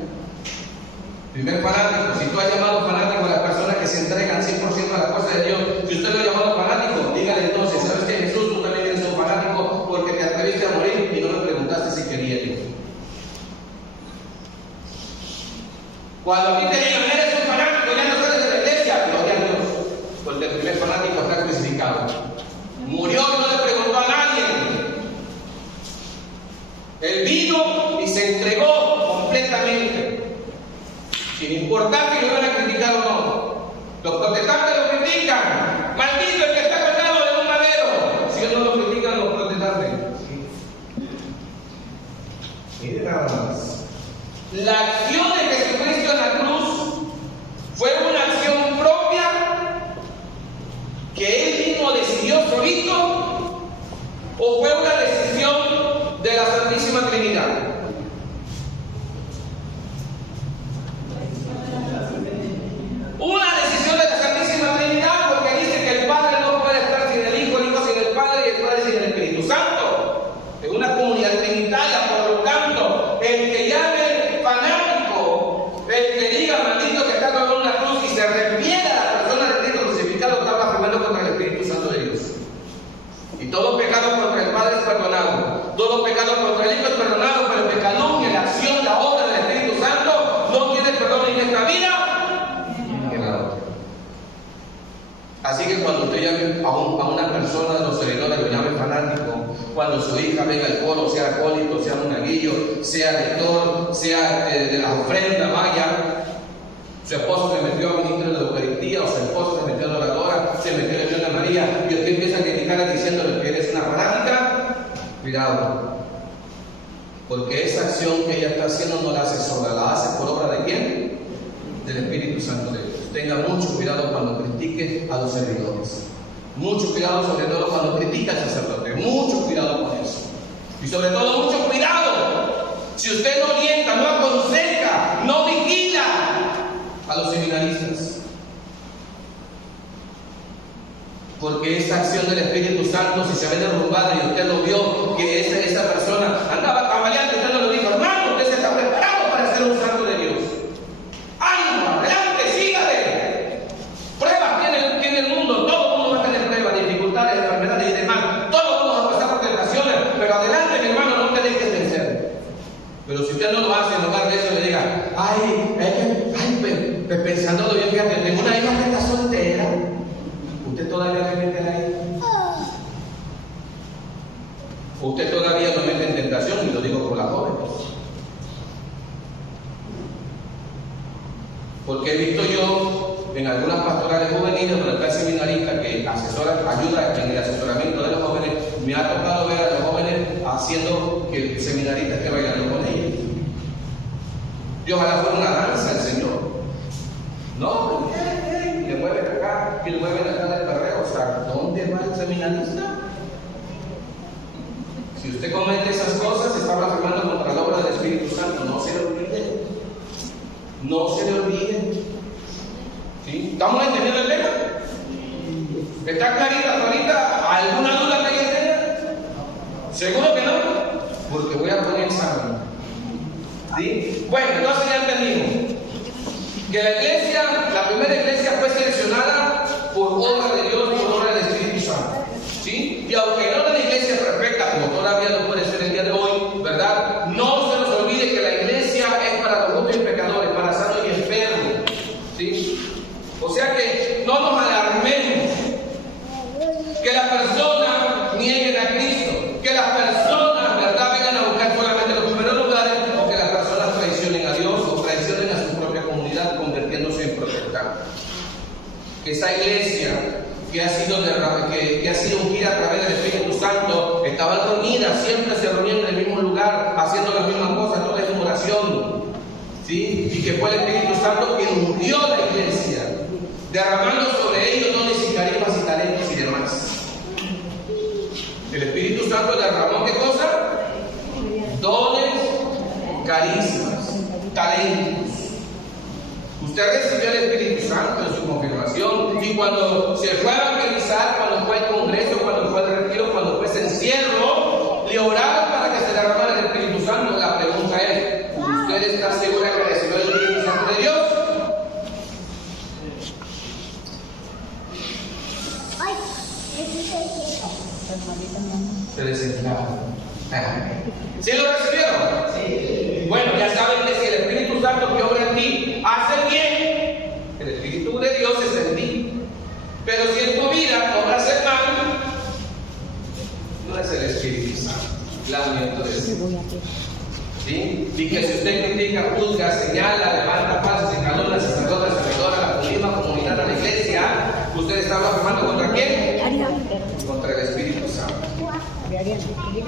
Primer fanático. Si tú has llamado fanático a las personas que se entregan 100% a las cosas de Dios, si usted lo ha llamado fanático, dígale entonces: ¿sabes qué, Jesús? Tú también eres un fanático porque te atreviste a morir y no me preguntaste si quería Dios. Cuando a ti te digan: eres un fanático, ya no sales de la iglesia, gloria a Dios, porque el primer fanático está crucificado. Murió y no le preguntó a nadie. Él vino y se entregó completamente. Sin importar que lo van a criticar o no. Los protestantes lo critican. Maldito el que está colgado de un madero. Si ellos no lo critican, los protestantes. Miren nada más. La acción de Jesucristo en la cruz fue una acción propia que él mismo decidió solito, o fue una decisión de la Santísima cuando su hija venga al coro, sea acólito, sea monaguillo, sea lector, sea de la ofrenda, vaya. Su esposo se metió a ministro de la Eucaristía, o su esposo se metió a oradora, se metió a la de María, y usted empieza a criticarla diciéndole que eres una fanática. Cuidado, porque esa acción que ella está haciendo no la hace sola, la hace por obra de ¿quién? Del Espíritu Santo de Dios. Tenga mucho cuidado cuando critique a los servidores. Mucho cuidado sobre todo cuando critica al sacerdote. Mucho cuidado con eso. Y sobre todo mucho cuidado si usted no orienta, no aconseja, no vigila a los seminaristas. Porque esa acción del Espíritu Santo, si se ve derrumbada y usted lo vio, que esa persona andaba tambaleando, usted no lo dijo, hermano, usted se está preparado para ser un santo de Dios. ¡Ánimo! ¡Adelante! ¡Sígale! Pruebas tiene el mundo, todo el mundo va a tener pruebas, dificultades, enfermedades y demás. Todos vamos a pasar por tentaciones, pero adelante, mi hermano, no te dejes vencer. Pero si usted no lo hace, en lugar de eso le diga, pensándolo bien, fíjate, tengo una hija que está soltera. ¿Usted todavía le mete a la hija? Usted todavía no mete en tentación, y lo digo por las jóvenes. Porque he visto yo en algunas pastorales juveniles, por el seminarista que ayuda en el asesoramiento de los jóvenes, me ha tocado ver a los jóvenes haciendo que seminaristas que bailando con ellos. Y ojalá fuera una danza el Señor. No, le mueven acá, y le mueven acá del perreo. O sea, ¿dónde va el seminarista? Si usted comete esas cosas, está blasfemando contra la obra del Espíritu Santo. No se le olvide. No se le olvide. ¿Sí? ¿Estamos entendiendo el tema? ¿Está clarita? ¿Alguna duda que haya tenido? ¿Seguro que no? Porque voy a poner examen. ¿Sí? Bueno, entonces ya entendimos que la iglesia, la primera iglesia fue seleccionada por obra de Dios, por obra del Espíritu Santo. ¿Sí? Y aunque no era una iglesia perfecta, como todavía no puede ser el día de hoy, ¿verdad? No se nos olvide que la iglesia es para los justos y pecadores, para sanos y enfermos. ¿Sí? O sea que no nos alarmemos que las personas nieguen a Cristo, que las personas, ¿verdad?, vengan a buscar solamente los primeros lugares, o que las personas traicionen a Dios o traicionen a su propia comunidad convirtiéndose en protestantes. Que esa iglesia que ha sido ungida a través del Espíritu Santo, estaba reunida, siempre se reunían en el mismo lugar, haciendo las mismas cosas, toda en oración, ¿sí? Y que fue el Espíritu Santo quien ungió la iglesia, derramando sobre ellos dones y carismas y talentos y demás. El Espíritu Santo derramó ¿qué cosa? Dones, carismas, talentos. Usted recibió el Espíritu Santo en su confirmación, y cuando se fue a evangelizar, cuando fue al congreso, cuando fue al retiro, cuando fue ese encierro, le oraron para que se derramara el Espíritu Santo. La pregunta es, ¿usted está segura que recibió el Espíritu Santo de Dios? Se desentraron. ¿Sí lo recibieron? Sí. Bueno, ya saben que si el Espíritu Santo que obra en ti hace el bien, el Espíritu de Dios es en ti. Pero si en tu vida obras el mal, no es el Espíritu Santo. Lamento decirlo. ¿Sí? Y que si usted critica, juzga, señala, levanta falsos y calumnia, sacerdote, servidora, la misma comunidad de la iglesia, usted está blasfemando ¿contra quién? Contra el Espíritu Santo.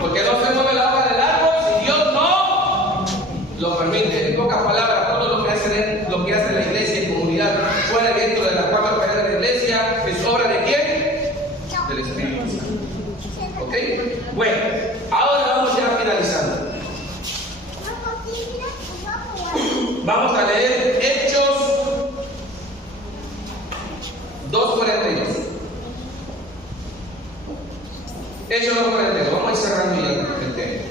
Porque no se mueve la hoja del árbol si Dios no lo permite. En pocas palabras, todo lo que hace la iglesia y comunidad fuera y dentro de la cual de la iglesia es obra de quién? Del Espíritu Santo. ¿Ok? Bueno, ahora vamos ya finalizando. Vamos a leer Hechos 2:42. Hechos 2:42. Vamos a ir cerrando ya el tema.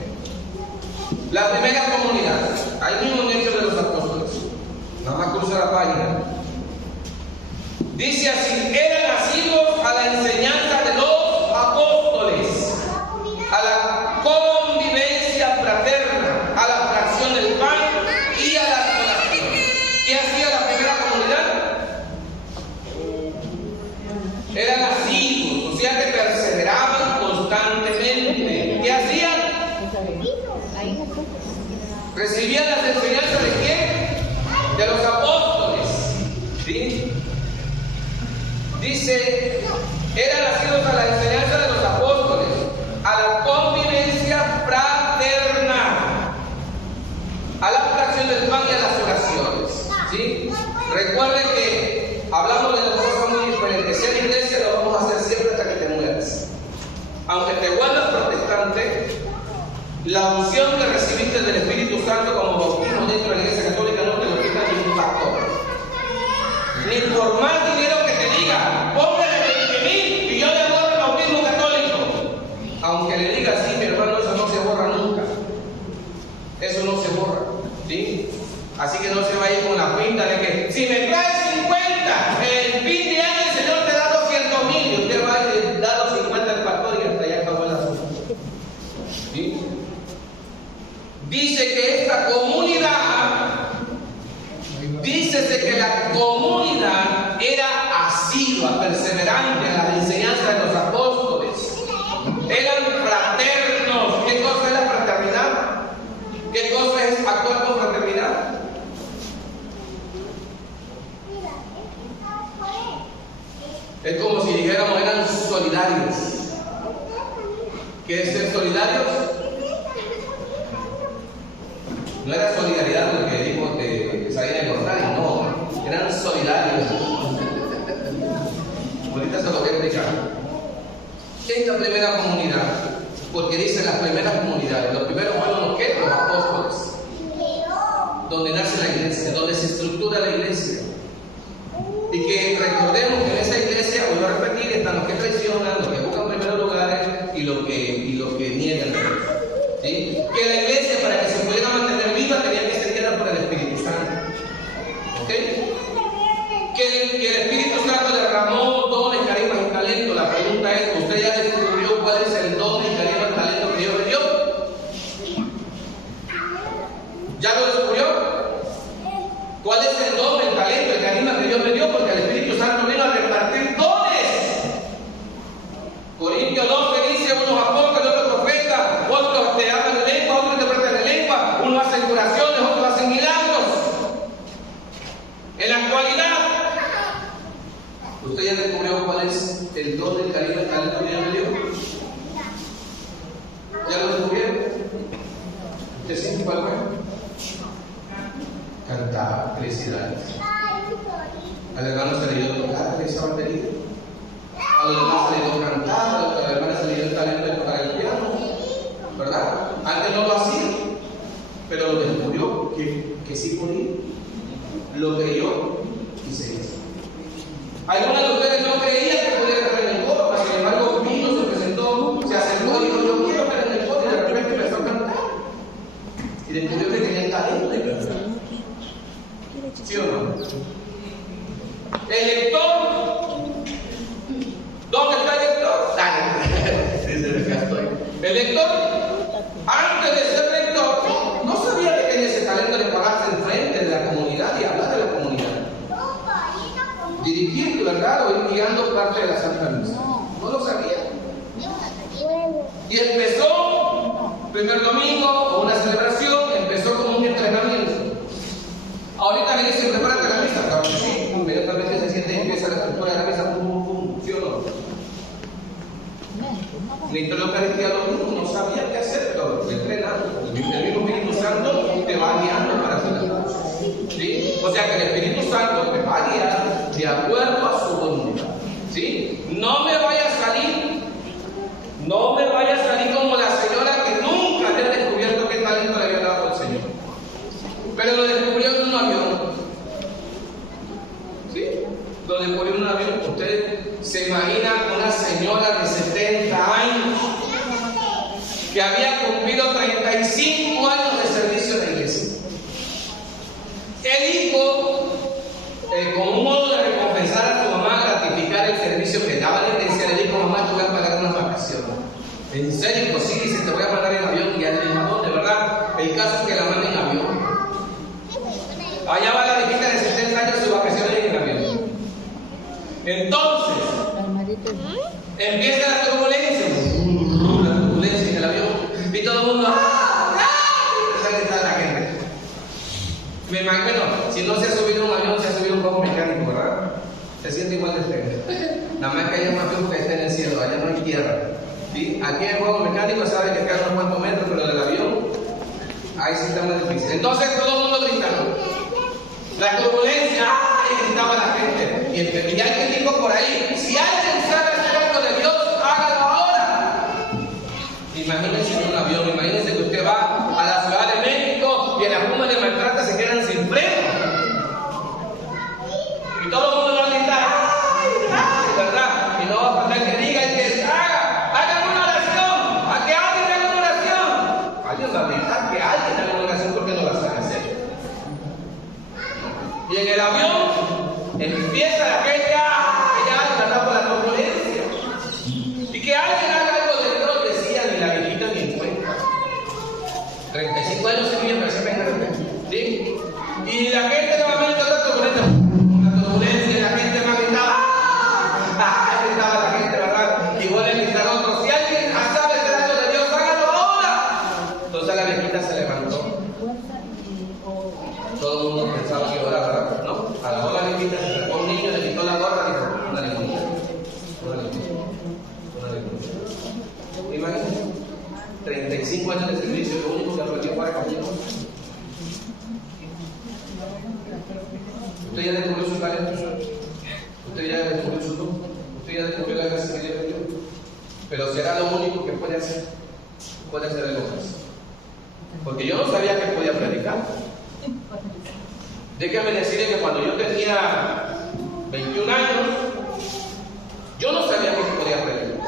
La primera comunidad, ahí mismo en Hechos de los Apóstoles. Nada más cruza la página. Dice así: eran nacidos a la enseñanza de los apóstoles, a la convivencia fraterna, a la fracción del pan y a la oración. ¿Qué hacía la primera comunidad? Eran nacidos, o sea que perseveraban constantemente. ¿Qué hacía? Recibían las enseñanzas de quién? De los apóstoles. ¿Sí? Dice, eran nacidos a la enseñanza de los apóstoles, a la convivencia fraterna, a la fracción del pan y a las oraciones. ¿Sí? Recuerden que hablamos de dos cosas muy diferentes. Si en iglesia lo vamos a hacer siempre hasta que te mueras. Aunque te vuelvas protestante, la unción que recibiste del Espíritu Santo como bautismo dentro de la Iglesia Católica no te lo quita ningún pastor. Ni por más dinero que te diga, póngale 20,000 y yo le doy el bautismo católico. Aunque le diga así, mi hermano, eso no se borra nunca. Eso no se borra. ¿Sí? Así que no se va a ir con la pinta de que si me traes 50, el fin de año el Señor te da 200,000 y usted va a ir dar los 50 al pastor y hasta allá acabó el asunto. ¿Sí? Dice que esta comunidad, dícese que la comunidad era asidua, perseverante a la enseñanza de los apóstoles. Eran fraternos. ¿Qué cosa es la fraternidad? ¿Qué cosa es actuar con fraternidad? Es como si dijéramos eran solidarios. ¿Qué es ser solidarios? No era solidaridad lo que dijo que salía de González, no, eran solidarios. Ahorita se lo voy a explicar. Esta primera comunidad, porque dicen las primeras comunidades, los primeros fueron los que, los apóstoles, donde nace la iglesia, donde se estructura la iglesia. Y que recordemos que en esa iglesia, vuelvo a repetir, están los que traicionan, los que buscan primeros lugares y los que niegan. ¿Sí? Que la iglesia, para que se pudiera mantener viva, tenía que ser guiada por el Espíritu Santo. ¿Ok? Que el Espíritu Santo derramó dones, carismas y talentos. La pregunta es, ¿usted ya descubrió cuál es el don, el carisma y talento que Dios le dio? ¿Ya lo descubrió? ¿Cuál es el don, el talento, el carisma que Dios le dio? Porque el Espíritu Santo vino a repartir dones. Corintios 12 dice, unos apóstoles, otros profetas, otros te hablan de lengua, otros interpretan de lengua, unos hacen curaciones, otros hacen milagros. En la actualidad, ¿usted ya descubrió cuál es el don, el carisma, el talento que Dios le dio? ¿Ya lo descubrieron? ¿Usted siente cuál fue? Cantar, felicidades. Al hermano se le dio tocar esa batería. A los demás se le dio cantar, a los hermanos se le dio el talento de tocar el piano. ¿Verdad? Antes no lo hacía, pero lo descubrió que sí podía. Lo creyó y se hizo. Algunos de ustedes no creían que podía cantar en el coro, pero sin embargo vino, se presentó, se acercó y dijo, yo quiero cantar en el coro, y de repente empezó a cantar. Y descubrió que tenía el talento de cantar. ¿Sí o no? El lector, ¿dónde está el lector? El lector, antes de ser lector, no sabía que tenía ese talento de pararse enfrente de la comunidad y hablar de la comunidad. Dirigir, ¿verdad? O ir guiando parte de la Santa Misa. No lo sabía. Y empezó, primer domingo, o una celebración, empezó como un entrenamiento. Ahorita le dicen, prepárate la misa, claro que sí. Inmediatamente se siente y empieza la estructura de la misa, ¿sí o no? Necesito la Eucaristía lo mismo, no sabía qué hacer, pero fue entrenando. El mismo Espíritu Santo te va guiando para hacer las cosas. ¿Sí? O sea que el Espíritu Santo te va a guiar de acuerdo a su voluntad. ¿Sí? No me vaya a salir como la señora que nunca había descubierto qué talento le había dado al Señor. Pero lo descubrió en un avión. ¿Sí? Lo descubrió en un avión. Usted se imagina una señora de 70 años que había cumplido 35 años de servicio en la iglesia. El hijo, como un modo de recompensar a su mamá, gratificar el servicio que daba la iglesia, le dijo, mamá, te voy a pagar unas vacaciones. ¿En serio? Pues sí, dice, te voy a mandar en avión. Y ya le dijo, ¿a dónde, verdad? El caso es que la manda en avión. Allá va la viejita de 70 años, sus vacaciones en el avión. Entonces, empieza la turbulencia en el avión. Y todo el mundo, ¡ah! imagino, si no se ha subido un avión, se ha subido un juego mecánico, ¿verdad? Se siente igual de feo. Nada más que haya un avión que esté en el cielo, allá no hay tierra. ¿Sí? Aquí el juego mecánico sabe que quedan unos cuantos metros, pero del avión, ahí sí está muy difícil. Entonces todo el mundo gritando. La turbulencia, ahí gritaba la gente. Y alguien dijo por ahí, si alguien sabe hacer algo de Dios, hágalo ahora. Imagínense en un avión, imagínense que usted va a la Ciudad de México y en la Puma de Maltrata se quedan sin freno. Y todo el mundo va a gritar, ¡ay, ay! ¿Verdad? Y no va a faltar que diga y que hagan una oración, a que alguien haga una oración. Alguien va a gritar que alguien haga una oración porque no la sabe hacer. Y en el avión empieza la gente a por la turbulencia. Y que alguien haga algo de Dios, decía ni la viejita ni en cuenta. 35 años se vive, pero se me grande. ¿Sí? Y la gente nuevamente otra turbulencia. La turbulencia, la gente más gritaba. Gritaba la gente, ¿verdad? Y vuelve a gritar otro. Si alguien sabe hacer algo de Dios, hágalo ahora. Entonces la viejita se levantó. Todo el mundo pensaba que era verdad, ¿no? A la hora le quita, se sacó un niño, le quitó la gorra y dijo, una limosna. Imagínense, 35 años de servicio, lo único que aprendió fue a camino. Usted ya descubrió sus talentos, usted ya descubrió su don, usted ya descubrió la gracia que Dios le dio. Pero será lo único que puede hacer algo más. Porque yo no sabía que podía predicar. Déjame decirle que cuando yo tenía 21 años, yo no sabía que podía predicar.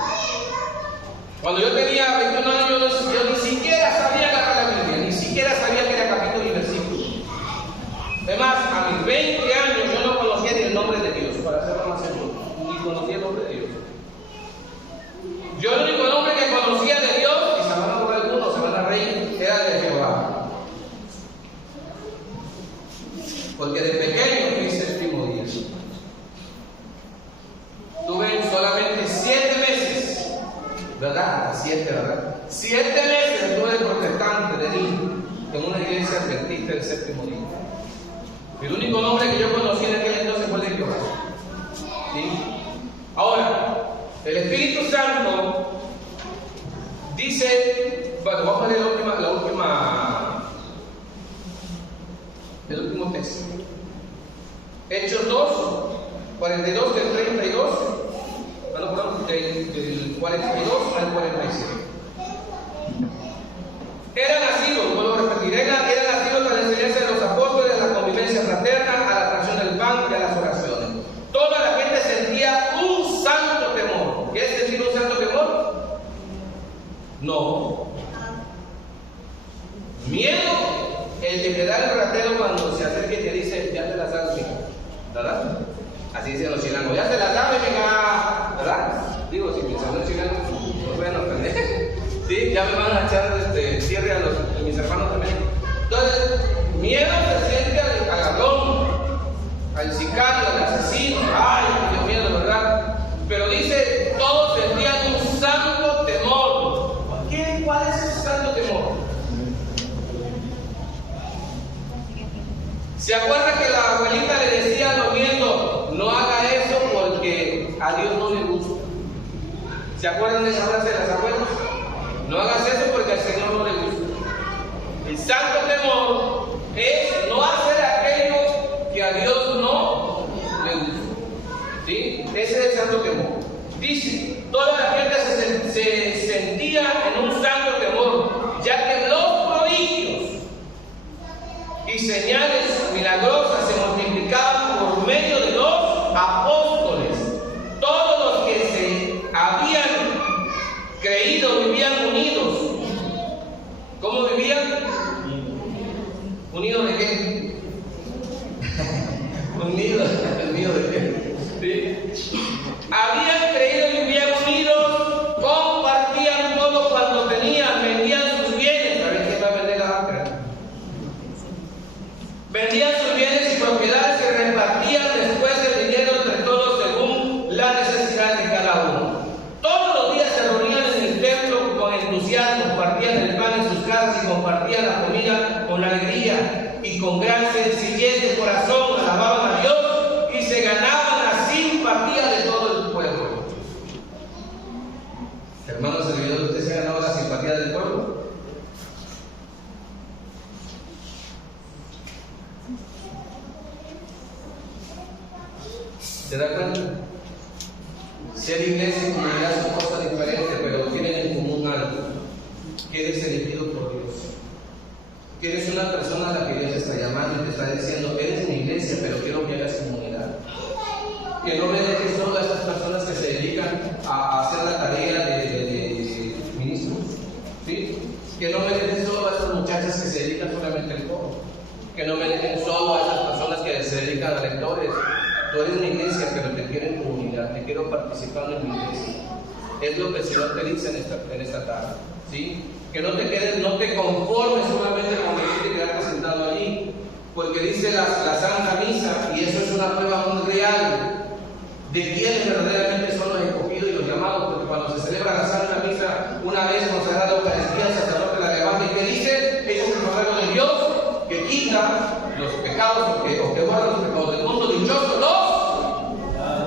Cuando yo tenía 21 años, yo ni siquiera sabía la Biblia, ni siquiera sabía que era capítulo y versículo. Además, a mis 20 años yo no conocía ni el nombre de Dios, para hacerlo más seguro, ni conocía el nombre de Dios. Yo el único nombre que conocía de Dios, y se van a morir algunos, se van a reír, era el de Jehová. Porque de pequeño fui séptimo día. Tuve solamente 7 meses, ¿verdad? 7, ¿verdad? 7 meses estuve de protestante, de niño, en una iglesia adventista del séptimo día. El único nombre que yo conocí en aquel entonces fue el de Jehová. ¿Sí? Ahora, el Espíritu Santo dice, bueno, vamos a leer el último texto. Hechos 2, 42 del 32, del 42 al 47. Era nacido, vuelvo a repetir, era nacido a la enseñanza de los apóstoles, a la convivencia fraterna, a la fracción del pan y a las oraciones. Toda la gente sentía un santo temor. ¿Qué es sentir un santo temor? No. Miedo, el que te da el ratero cuando se acerca y te dice, ya te la sabes, mija, ¿verdad? Así dicen los chilenos, ya te la sabes, mija, ¿verdad? Digo, si mis hermanos chilenos no pueden ofender, ¿sí? Ya me van a echar cierre a mis hermanos también. Entonces, miedo se siente al ladrón, al sicario, al asesino, ay, Dios mío, ¿verdad? Pero dice, todos sentían un santo temor. ¿Cuál es ese santo temor? ¿Se acuerda que la abuelita le decía a los nietos, no haga eso porque a Dios no le gusta? ¿Se acuerdan de esa frase de las abuelas? No hagas eso porque al Señor no le gusta. El santo temor es no hacer aquello que a Dios no le gusta. ¿Sí? Ese es el santo temor. Dice, toda la gente se sentía en un santo temor, ya que los prodigios y señales milagrosas se multiplicaban por medio de los apóstoles. Todos los que se habían creído vivían unidos. ¿Cómo vivían? ¿Unidos de qué? ¿Unidos de qué? ¿Sí? Habían creído y vivían unidos, compartían todo cuando tenían, vendían sus bienes. ¿Saben quién va a vender la vaca? Vendían sus bienes y propiedades y repartían después el dinero entre todos según la necesidad de cada uno. Todos los días se reunían en el templo con entusiasmo, compartían el pan en sus casas y compartían la comida con alegría y con gran sencillez ¿Se da cuenta? Ser iglesia y comunidad son cosas diferentes, pero tienen en común algo: que eres elegido por Dios, que eres una persona a la que Dios está llamando y te está diciendo: eres mi iglesia, pero quiero que hagas comunidad. Que no me dejes solo a estas personas que se dedican a hacer la tarea de ministros, ¿sí? Que no me dejes solo a estas muchachas que se dedican solamente al coro, que no me dejen solo a estas personas que se dedican a lectores. Tú eres mi iglesia, pero te quiero en comunidad, te quiero participando en mi iglesia. Es lo que el Señor te dice en esta tarde, ¿sí? Que no te quedes, no te conformes solamente con decir que quedarte sentado allí, porque dice la Santa Misa, y eso es una prueba muy real de quiénes verdaderamente son los escogidos y los llamados, porque cuando se celebra la Santa Misa, una vez consagrada la Eucaristía, el sacerdote la levanta y que dice: ese es el Cordero de Dios que quita los pecados o que guarda los pecados del mundo. Dichosos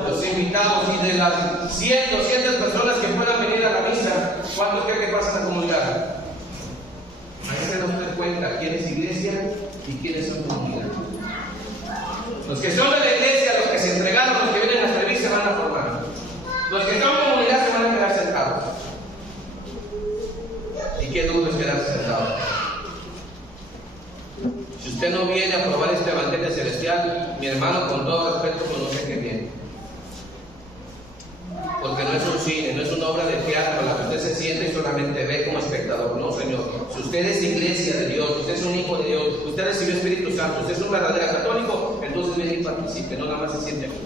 los invitados. Y de las 100, 200 personas que puedan venir a la misa, ¿cuántos creen que pasan a comunidad? Ahí se nos da cuenta quién es iglesia y quiénes son comunidad. Los que son de la iglesia, los que se entregaron, los que vienen a servir, se van a formar. Los que son comunidad se van a quedar sentados. Y qué duro es quedarse sentado. Si usted no viene a probar este banquete celestial, mi hermano, con todo respeto, pues no sé qué viene. Porque no es un cine, no es una obra de teatro la que usted se siente y solamente ve como espectador. No, Señor. Si usted es iglesia de Dios, usted es un hijo de Dios, usted recibió Espíritu Santo, usted es un verdadero católico, entonces viene y participe, no nada más se siente aquí.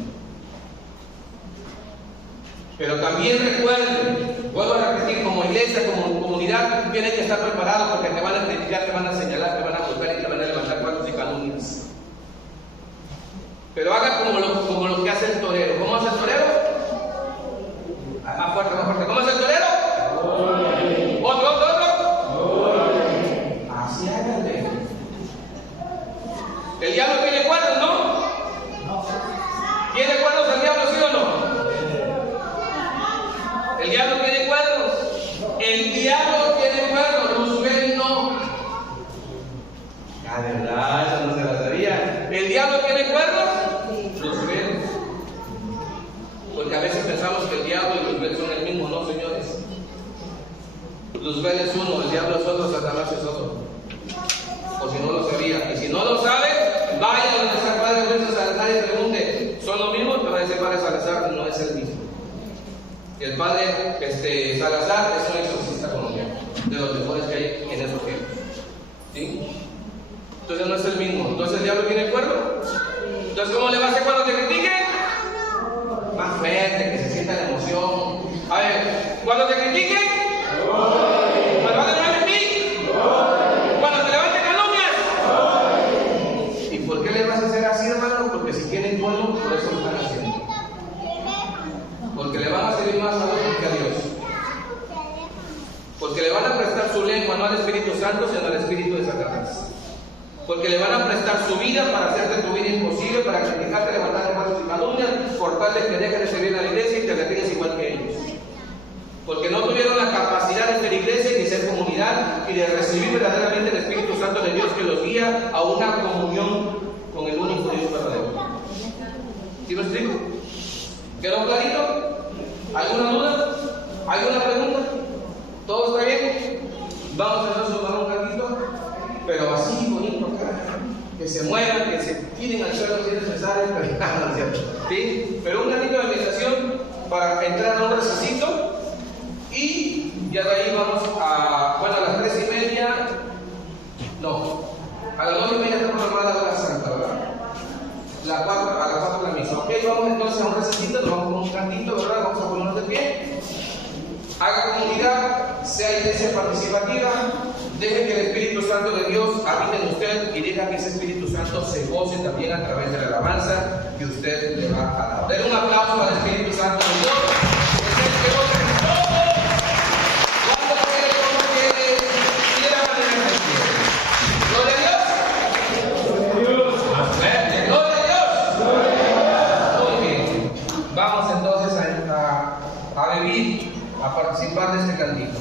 Pero también recuerden, vuelvo a repetir, como iglesia, como comunidad, tienen que estar preparados, porque te van a criticar, te van a señalar, te van a juzgar y te van a levantar cuadros y calumnias. Pero haga como lo que hace el torero. ¿Cómo hace el torero? Más fuerte, más fuerte. ¿Cómo hace el torero? Otro. Así háganle. El diablo tiene cuernos, ¿no? ¿Tiene cuernos el diablo, sí o no? El diablo tiene cuernos. El diablo tiene cuernos. Luzbel no. Ah, de verdad, eso no se la sabía. ¿El diablo tiene cuernos? Luzbel. Porque a veces pensamos que el diablo y Luzbel son el mismo. No, señores. Luzbel es uno, el diablo es otro, Satanás es otro. Por si no lo sabía. Y si no lo sabe, vaya donde está el padre Luis Salazar y pregunte: ¿son lo mismo? Te va a decir: padre Salazar no es el mismo. El padre Salazar es un exorcista colombiano, de los mejores que hay en esos tiempos. ¿Sí? Entonces no es el mismo. Entonces el diablo tiene cuerno. Entonces, ¿cómo le va a hacer cuando te critiquen? Más fuerte, que se sienta la emoción. A ver, cuando te critiquen, ¿cuando van a hablar de ti? Cuando te levanten calumnias. ¿Y por qué le vas a hacer así, hermano? Porque si tienen cuerno, por eso lo están haciendo. Porque le van a servir más a Dios que a Dios. Porque le van a prestar su lengua no al Espíritu Santo, sino al Espíritu de Satanás. Porque le van a prestar su vida para hacerte tu vida imposible, para criticarte, levantarte falsos y calumnias, por tal de que dejes de servir a la iglesia y te retires igual que ellos. Porque no tuvieron la capacidad de ser iglesia y de ser comunidad y de recibir verdaderamente el Espíritu Santo de Dios que los guía a una comunión con el único Dios verdadero. ¿Sí me explico? ¿Quedó clarito? ¿Alguna duda? ¿Alguna pregunta? ¿Todo está bien? Vamos a tomar un ratito, pero así bonito acá, que se muevan, que se tiren al suelo si es necesario, pero no es cierto. ¿Sí? Pero un ratito de meditación para entrar a un recesito y ya de ahí vamos a, bueno, a las 3:30, no, a las 9:30 está programada la Santa, ¿verdad? A las 4 de la misa. Ok, vamos entonces a un recesito, nos vamos con un cantito, ¿verdad? Vamos a ponernos de pie. Haga comunidad, sea iglesia participativa, deje que el Espíritu Santo de Dios habite en usted y deja que ese Espíritu Santo se goce también a través de la alabanza que usted le va a dar. Den un aplauso al Espíritu Santo de Dios. Es el que goza en todo. Cuando quiere, como quiere, y de la manera que quiere. Gloria a Dios. Gloria a Dios. Muy bien. Vamos entonces a vivir, a participar de este cantito.